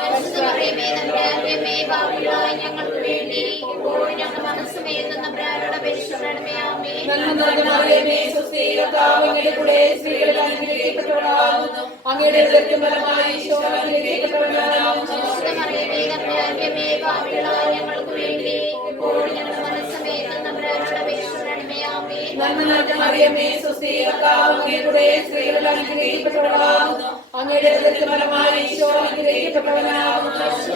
മറിയമേ തമ്പുരാന്റെ അമ്മേ, പാപികളായ ഞങ്ങൾക്ക് വേണ്ടി ഇപ്പോഴും ഞങ്ങളുടെ മരണസമയത്തും തമ്പുരാനോട് അപേക്ഷിക്കണമേ. ആമേൻ. നന്മ നിറഞ്ഞ മറിയമേ സ്വസ്തി, കർത്താവ് അങ്ങയുടെ കൂടെ സ്ത്രീകളിൽ അനുഗ്രഹിക്കപ്പെട്ടവളാകുന്നു. അങ്ങയുടെ ഉദരത്തിൻ ഫലമായി ഈശോ അനുഗ്രഹിക്കപ്പെട്ടവനാകുന്നു. മറിയമേ തമ്പുരാന്റെ അമ്മേ, പാപികളായ ഞങ്ങൾക്ക് വേണ്ടി ഇപ്പോഴും ഞങ്ങളുടെ മരണസമയത്തും തമ്പുരാനോട് അപേക്ഷിക്കണമേ. ആമേൻ. നന്മ നിറഞ്ഞ മറിയമേ സ്വസ്തി, കർത്താവ് അങ്ങയുടെ കൂടെ സ്ത്രീകളിൽ അനുഗ്രഹിക്കപ്പെട്ടവളാകുന്നു. അങ്ങയുടെ ഉദരത്തിൻ ഫലമായി ഈശോ അനുഗ്രഹിക്കപ്പെട്ടവനാകുന്നു. മറിയമേ തമ്പുരാന്റെ അമ്മേ, പാപികളായ ഞങ്ങൾക്ക് വേണ്ടി ഇപ്പോഴും ഞങ്ങളുടെ മരണസമയത്തും തമ്പുരാനോട് അപേക്ഷിക്കണമേ. ആമേൻ. നന്മ നിറഞ്ഞ മറിയമേ സ്വസ്തി, കർത്താവ് അങ്ങയുടെ കൂടെ സ്ത്രീകളിൽ അനുഗ്രഹിക്കപ്പെട്ടവളാകുന്നു. അങ്ങയുടെ ഉദരത്തിൻ ഫലമായി ഈശോ അനുഗ്രഹിക്കപ്പെട്ടവനാകുന്നു.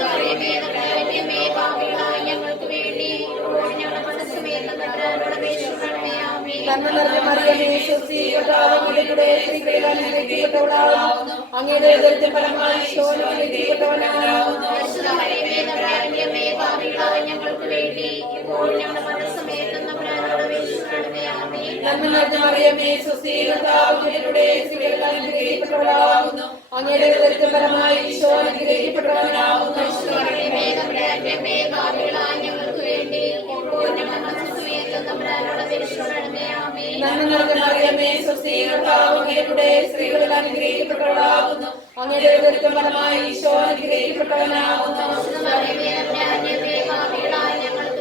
മറിയമേ തമ്പുരാന്റെ അമ്മേ, പാപികളായ ഞങ്ങൾക്ക് വേണ്ടി ഇപ്പോഴും ഞങ്ങളുടെ മരണസമയത്തും തമ്പുരാനോട് അപേക്ഷിക്കണമേ. ആമേൻ. നന്മ നിറഞ്ഞ മറിയമേ സ്വസ്തി, കർത്താവ് അങ്ങയുടെ കൂടെ സ്ത്രീകളിൽ അനുഗ്രഹിക്കപ്പെട്ടവളാകുന്നു. അങ്ങയുടെ ഉദരത്തിൻ ഫലമായി ഈശോ അനുഗ്രഹിക്കപ്പെട്ടവനാകുന്നു. മറിയമേ തമ്പുരാന്റെ അമ്മേ, പാപികളായ ഞങ്ങൾക്ക് വേണ്ടി ഇപ്പോഴും ഞങ്ങളുടെ മരണസമയത്തും തമ്പുരാനോട് അപേക്ഷിക്കണമേ. ആമേൻ. നന്മ നിറഞ്ഞ മറിയമേ സ്വസ്തി, കർത്താവ് അങ്ങയുടെ കൂടെ സ്ത്രീകളിൽ അനുഗ്രഹിക്കപ്പെട്ടവളാകുന്നു. അങ്ങയുടെ ഉദരത്തിൻ ഫലമായി ഈശോ അനുഗ്രഹിക്കപ്പെട്ടവനാകുന്നു. മറിയമേ തമ്പുരാന്റെ അമ്മേ, പാപികളായ ഞങ്ങൾക്ക്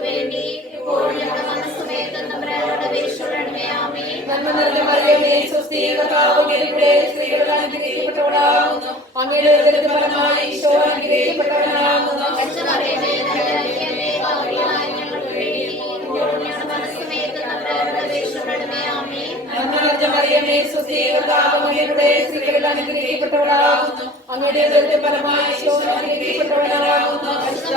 വേണ്ടി ഇപ്പോഴും ഞങ്ങളുടെ മരണസമയത്തും തമ്പുരാനോട് അപേക്ഷിക്കണമേ. ആമേൻ. നന്മ നിറഞ്ഞ മറിയമേ സ്വസ്തി, കർത്താവ് അങ്ങയുടെ കൂടെ സ്ത്രീകളിൽ അനുഗ്രഹിക്കപ്പെട്ടവളാകുന്നു. അങ്ങയുടെ ഉദരത്തിൻ ഫലമായി ഈശോ അനുഗ്രഹിക്കപ്പെട്ടവനാകുന്നു. മറിയമേ തമ്പുരാന്റെ അമ്മേ, പാപികളായ ഞങ്ങൾക്ക് വേണ്ടി ഇപ്പോഴും ഞങ്ങളുടെ മരണസമയത്തും തമ്പുരാനോട് അപേക്ഷിക്കണമേ. ആമേൻ. നന്മ നിറഞ്ഞ മറിയമേ സ്വസ്തി, കർത്താവ് അങ്ങയുടെ കൂടെ സ്ത്രീകളിൽ അനുഗ്രഹിക്കപ്പെട്ടവളാകുന്നു. അങ്ങയുടെ ഉദരത്തിൻ ഫലമായി ഈശോ അനുഗ്രഹിക്കപ്പെട്ടവനാകുന്നു.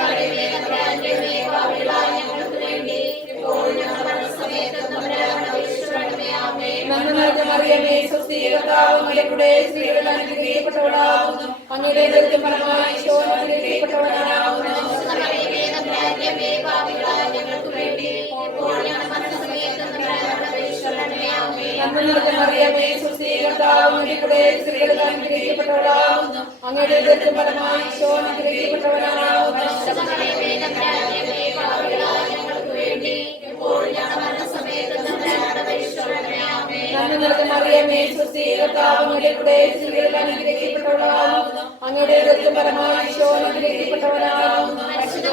മറിയമേ തമ്പുരാന്റെ അമ്മേ, പാപികളായ ഞങ്ങൾക്ക് വേണ്ടി ഇപ്പോഴും ഞങ്ങളുടെ മരണസമയത്തും തമ്പുരാനോട് അപേക്ഷിക്കണമേ. ആമേൻ. നന്മ നിറഞ്ഞ മറിയമേ സ്വസ്തി, കർത്താവ് അങ്ങയുടെ കൂടെ സ്ത്രീകളിൽ അനുഗ്രഹിക്കപ്പെട്ടവളാകുന്നു. അങ്ങയുടെ ഉദരത്തിൻ ഫലമായി ഈശോ അനുഗ്രഹിക്കപ്പെട്ടവനാകുന്നു. മറിയമേ തമ്പുരാന്റെ അമ്മേ, പാപികളായ ഞങ്ങൾക്ക് വേണ്ടി ഇപ്പോഴും ഞങ്ങളുടെ മരണസമയത്തും തമ്പുരാനോട് അപേക്ഷിക്കണമേ. ആമേൻ. നന്മ നിറഞ്ഞ മറിയമേ സ്വസ്തി, കർത്താവ് അങ്ങയുടെ കൂടെ സ്ത്രീകളിൽ അനുഗ്രഹിക്കപ്പെട്ടവളാകുന്നു. അങ്ങയുടെ ഉദരത്തിൻ ഫലമായി ഈശോ അനുഗ്രഹിക്കപ്പെട്ടവനാകുന്നു. മറിയമേ തമ്പുരാന്റെ അമ്മേ, പാപികളായ ഞങ്ങൾക്ക് വേണ്ടി ഇപ്പോഴും ഞങ്ങളുടെ മരണസമയത്തും തമ്പുരാനോട് അപേക്ഷിക്കണമേ. ആമേൻ. നന്മ നിറഞ്ഞ മറിയമേ സ്വസ്തി, കർത്താവ് അങ്ങയുടെ കൂടെ സ്ത്രീകളിൽ അനുഗ്രഹിക്കപ്പെട്ടവളാകുന്നു. അങ്ങയുടെ ഉദരത്തിൻ ഫലമായി ഈശോ അനുഗ്രഹിക്കപ്പെട്ടവനാകുന്നു.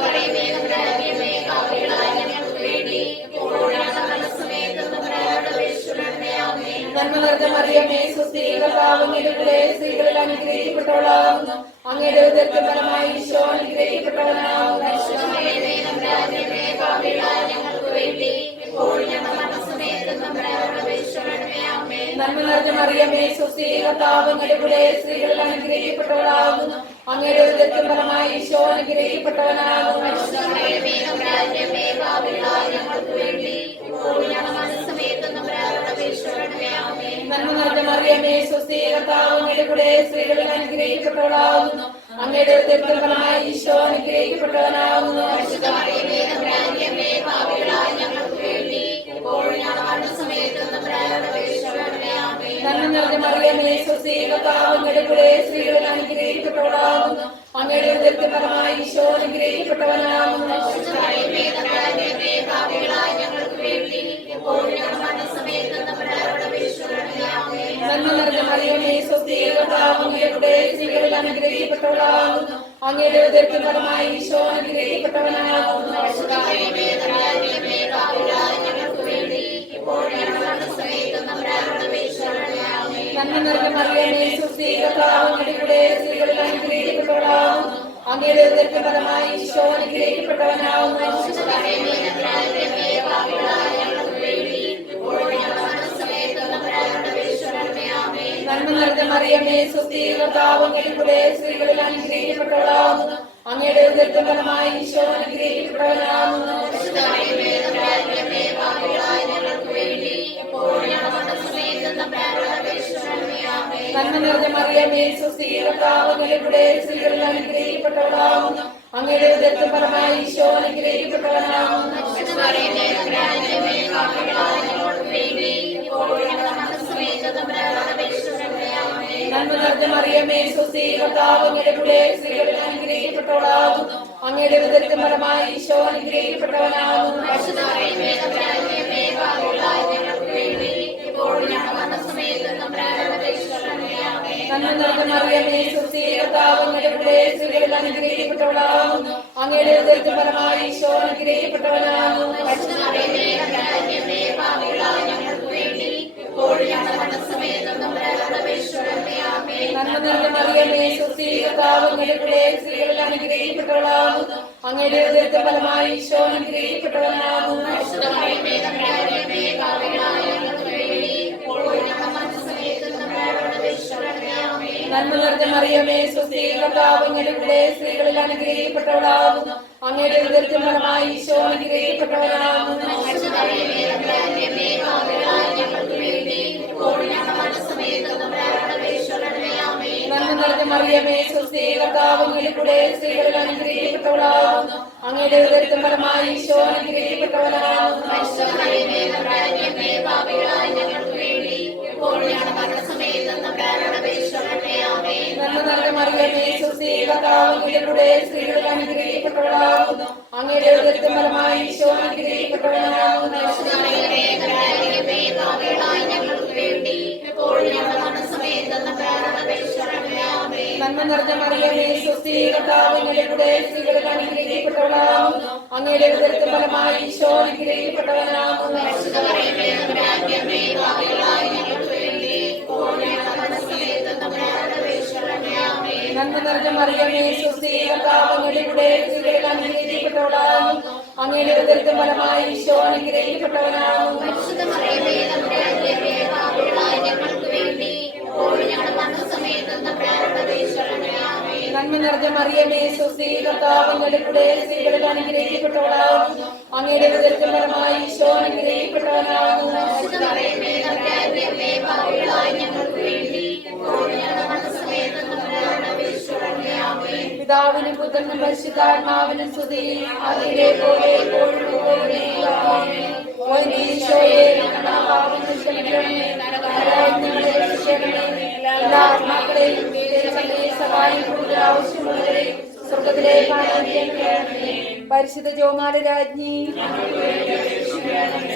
മറിയമേ തമ്പുരാന്റെ അമ്മേ, നിറഞ്ഞ മറിയമേ സ്വസ്തി, കർത്താവ് അങ്ങയുടെ കൂടെ സ്ത്രീകളിൽ അനുഗ്രഹിക്കപ്പെട്ടവളാകുന്നു. അങ്ങയുടെ ഉദരത്തിൻ ഫലമായി ഈശോ അനുഗ്രഹിക്കപ്പെട്ടവനാകുന്നു. നന്മ നിറഞ്ഞ മറിയമേ സ്വസ്തി, കർത്താവ് അങ്ങയുടെ കൂടെ സ്ത്രീകളിൽ അനുഗ്രഹിക്കപ്പെട്ടവളാകുന്നു. അങ്ങയുടെ ഉദരത്തിൻ ഫലമായി ഈശോ അനുഗ്രഹിക്കപ്പെട്ടവനാകുന്നു. നന്മ നിറഞ്ഞ മറിയമേ സ്വസ്തി, കർത്താവ് അങ്ങയുടെ കൂടെ സ്ത്രീകളിൽ അനുഗ്രഹിക്കപ്പെട്ടവളാകുന്നു. അങ്ങയുടെ ഉദരത്തിൻ ഫലമായി ഈശോ അനുഗ്രഹിക്കപ്പെട്ടവനാകുന്നു. നന്മ നിറഞ്ഞ മറിയമേ സ്വസ്തി, കർത്താവ് അങ്ങയുടെ കൂടെ സ്ത്രീകളിൽ അനുഗ്രഹിക്കപ്പെട്ടവളാകുന്നു. അങ്ങയുടെ ഉദരത്തിൻ ഫലമായി ഈശോ അനുഗ്രഹിക്കപ്പെട്ടവനാകുന്നു. നന്മ നിറഞ്ഞ മറിയമേ സ്വസ്തി, കർത്താവ് അങ്ങയുടെ കൂടെ സ്ത്രീകളിൽ അനുഗ്രഹിക്കപ്പെട്ടവളാകുന്നു. അങ്ങയുടെ ഉദരത്തിൻ ഫലമായി ഈശോ അനുഗ്രഹിക്കപ്പെട്ടവനാകുന്നു. നന്മ നിറഞ്ഞ മറിയമേ സ്വസ്തി, കർത്താവ് അങ്ങയുടെ കൂടെ സ്ത്രീകളിൽ അനുഗ്രഹിക്കപ്പെട്ടവളാകുന്നു. അങ്ങയുടെ ഉദരത്തിൻ ഫലമായി ഈശോ അനുഗ്രഹിക്കപ്പെട്ടവനാകുന്നു. നന്മ നിറഞ്ഞ മറിയമേ സ്വസ്തി, കർത്താവ് അങ്ങയുടെ കൂടെ സ്ത്രീകളിൽ അനുഗ്രഹിക്കപ്പെട്ടവളാകുന്നു. അങ്ങയുടെ ഉദരത്തിൻ ഫലമായി ഈശോ അനുഗ്രഹിക്കപ്പെട്ടവനാകുന്നു. നന്മ നിറഞ്ഞ മറിയമേ സ്വസ്തി, കർത്താവ് അങ്ങയുടെ കൂടെ സ്ത്രീകളിൽ അനുഗ്രഹിക്കപ്പെട്ടവളാകുന്നു. അങ്ങയുടെ ഉദരത്തിൻ ഫലമായി ഈശോ അനുഗ്രഹിക്കപ്പെട്ടവനാകുന്നു. നന്മ നിറഞ്ഞ മറിയമേ സ്വസ്തി, കർത്താവ് അങ്ങയുടെ കൂടെ സ്ത്രീകളിൽ അനുഗ്രഹിക്കപ്പെട്ടവളാകുന്നു. അങ്ങയുടെ ഉദരത്തിൻ ഫലമായി ഈശോ അനുഗ്രഹിക്കപ്പെട്ടവനാകുന്നു. നന്മ നിറഞ്ഞ മറിയമേ സ്വസ്തി, കർത്താവ് അങ്ങയുടെ കൂടെ സ്ത്രീകളിൽ അനുഗ്രഹിക്കപ്പെട്ടവളാകുന്നു. അങ്ങയുടെ ഉദരത്തിൻ ഫലമായി ഈശോ അനുഗ്രഹിക്കപ്പെട്ടവനാകുന്നു. നന്മ നിറഞ്ഞ മറിയമേ സ്വസ്തി, കർത്താവ് അങ്ങയുടെ കൂടെ സ്ത്രീകളിൽ അനുഗ്രഹിക്കപ്പെട്ടവളാകുന്നു. അങ്ങയുടെ ഉദരത്തിൻ ഫലമായി ഈശോ അനുഗ്രഹിക്കപ്പെട്ടവനാകുന്നു. നന്മ നിറഞ്ഞ മറിയമേ സ്വസ്തി, കർത്താവ് അങ്ങയുടെ കൂടെ സ്ത്രീകളിൽ അനുഗ്രഹിക്കപ്പെട്ടവളാകുന്നു. അങ്ങയുടെ ഉദരത്തിൻ ഫലമായി ഈശോ അനുഗ്രഹിക്കപ്പെട്ടവനാകുന്നു. നന്മ നിറഞ്ഞ മറിയമേ സ്വസ്തി, കർത്താവ് അങ്ങയുടെ കൂടെ സ്ത്രീകളിൽ അനുഗ്രഹിക്കപ്പെട്ടവളാകുന്നു. അങ്ങയുടെ ഉദരത്തിൻ ഫലമായി ഈശോ അനുഗ്രഹിക്കപ്പെട്ടവനാകുന്നു. നന്മ നിറഞ്ഞ മറിയമേ സ്വസ്തി, കർത്താവ് അങ്ങയുടെ കൂടെ സ്ത്രീകളിൽ അനുഗ്രഹിക്കപ്പെട്ടവളാകുന്നു. അങ്ങയുടെ ഉദരത്തിൻ ഫലമായി ഈശോ അനുഗ്രഹിക്കപ്പെട്ടവനാകുന്നു. നന്മ നിറഞ്ഞ മറിയമേ സ്വസ്തി, കർത്താവ് അങ്ങയുടെ കൂടെ സ്ത്രീകളിൽ അനുഗ്രഹിക്കപ്പെട്ടവളാകുന്നു. അങ്ങയുടെ ഉദരത്തിൻ ഫലമായി ഈശോ അനുഗ്രഹിക്കപ്പെട്ടവനാകുന്നു. നന്മ നിറഞ്ഞ മറിയമേ സ്വസ്തി, കർത്താവ് അങ്ങയുടെ കൂടെ സ്ത്രീകളിൽ അനുഗ്രഹിക്കപ്പെട്ടവളാകുന്നു. അങ്ങയുടെ ഉദരത്തിൻ ഫലമായി ഈശോ അനുഗ്രഹിക്കപ്പെട്ടവനാകുന്നു. നന്മ നിറഞ്ഞ മറിയമേ സ്വസ്തി, കർത്താവ് അങ്ങയുടെ കൂടെ സ്ത്രീകളിൽ അനുഗ്രഹിക്കപ്പെട്ടവളാകുന്നു. അങ്ങയുടെ ഉദരത്തിൻ ഫലമായി ഈശോ അനുഗ്രഹിക്കപ്പെട്ടവനാകുന്നു. പിതാവിനും പുത്രനും പരിശുദ്ധാത്മാവിനും സ്തുതി. അതിലെ പോലെ ഈശോയെ ഞങ്ങളുടെ പാപങ്ങൾ ക്ഷമിക്കണമേ. ഞങ്ങളെ രക്ഷിക്കണമേ. എല്ലാ ആത്മാക്കളെയും സഹായം കൂടുതൽ ആവശ്യമുള്ളവരെ സ്വർഗത്തിലേക്ക് ആനന്ദിക്കണമേ. പരിശുദ്ധ ജോമാല രാജ്ഞി,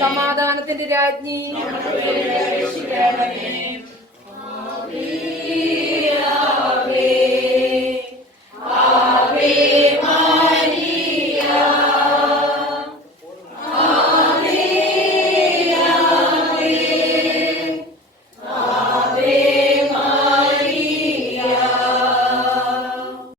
സമാധാനത്തിന്റെ രാജ്ഞി,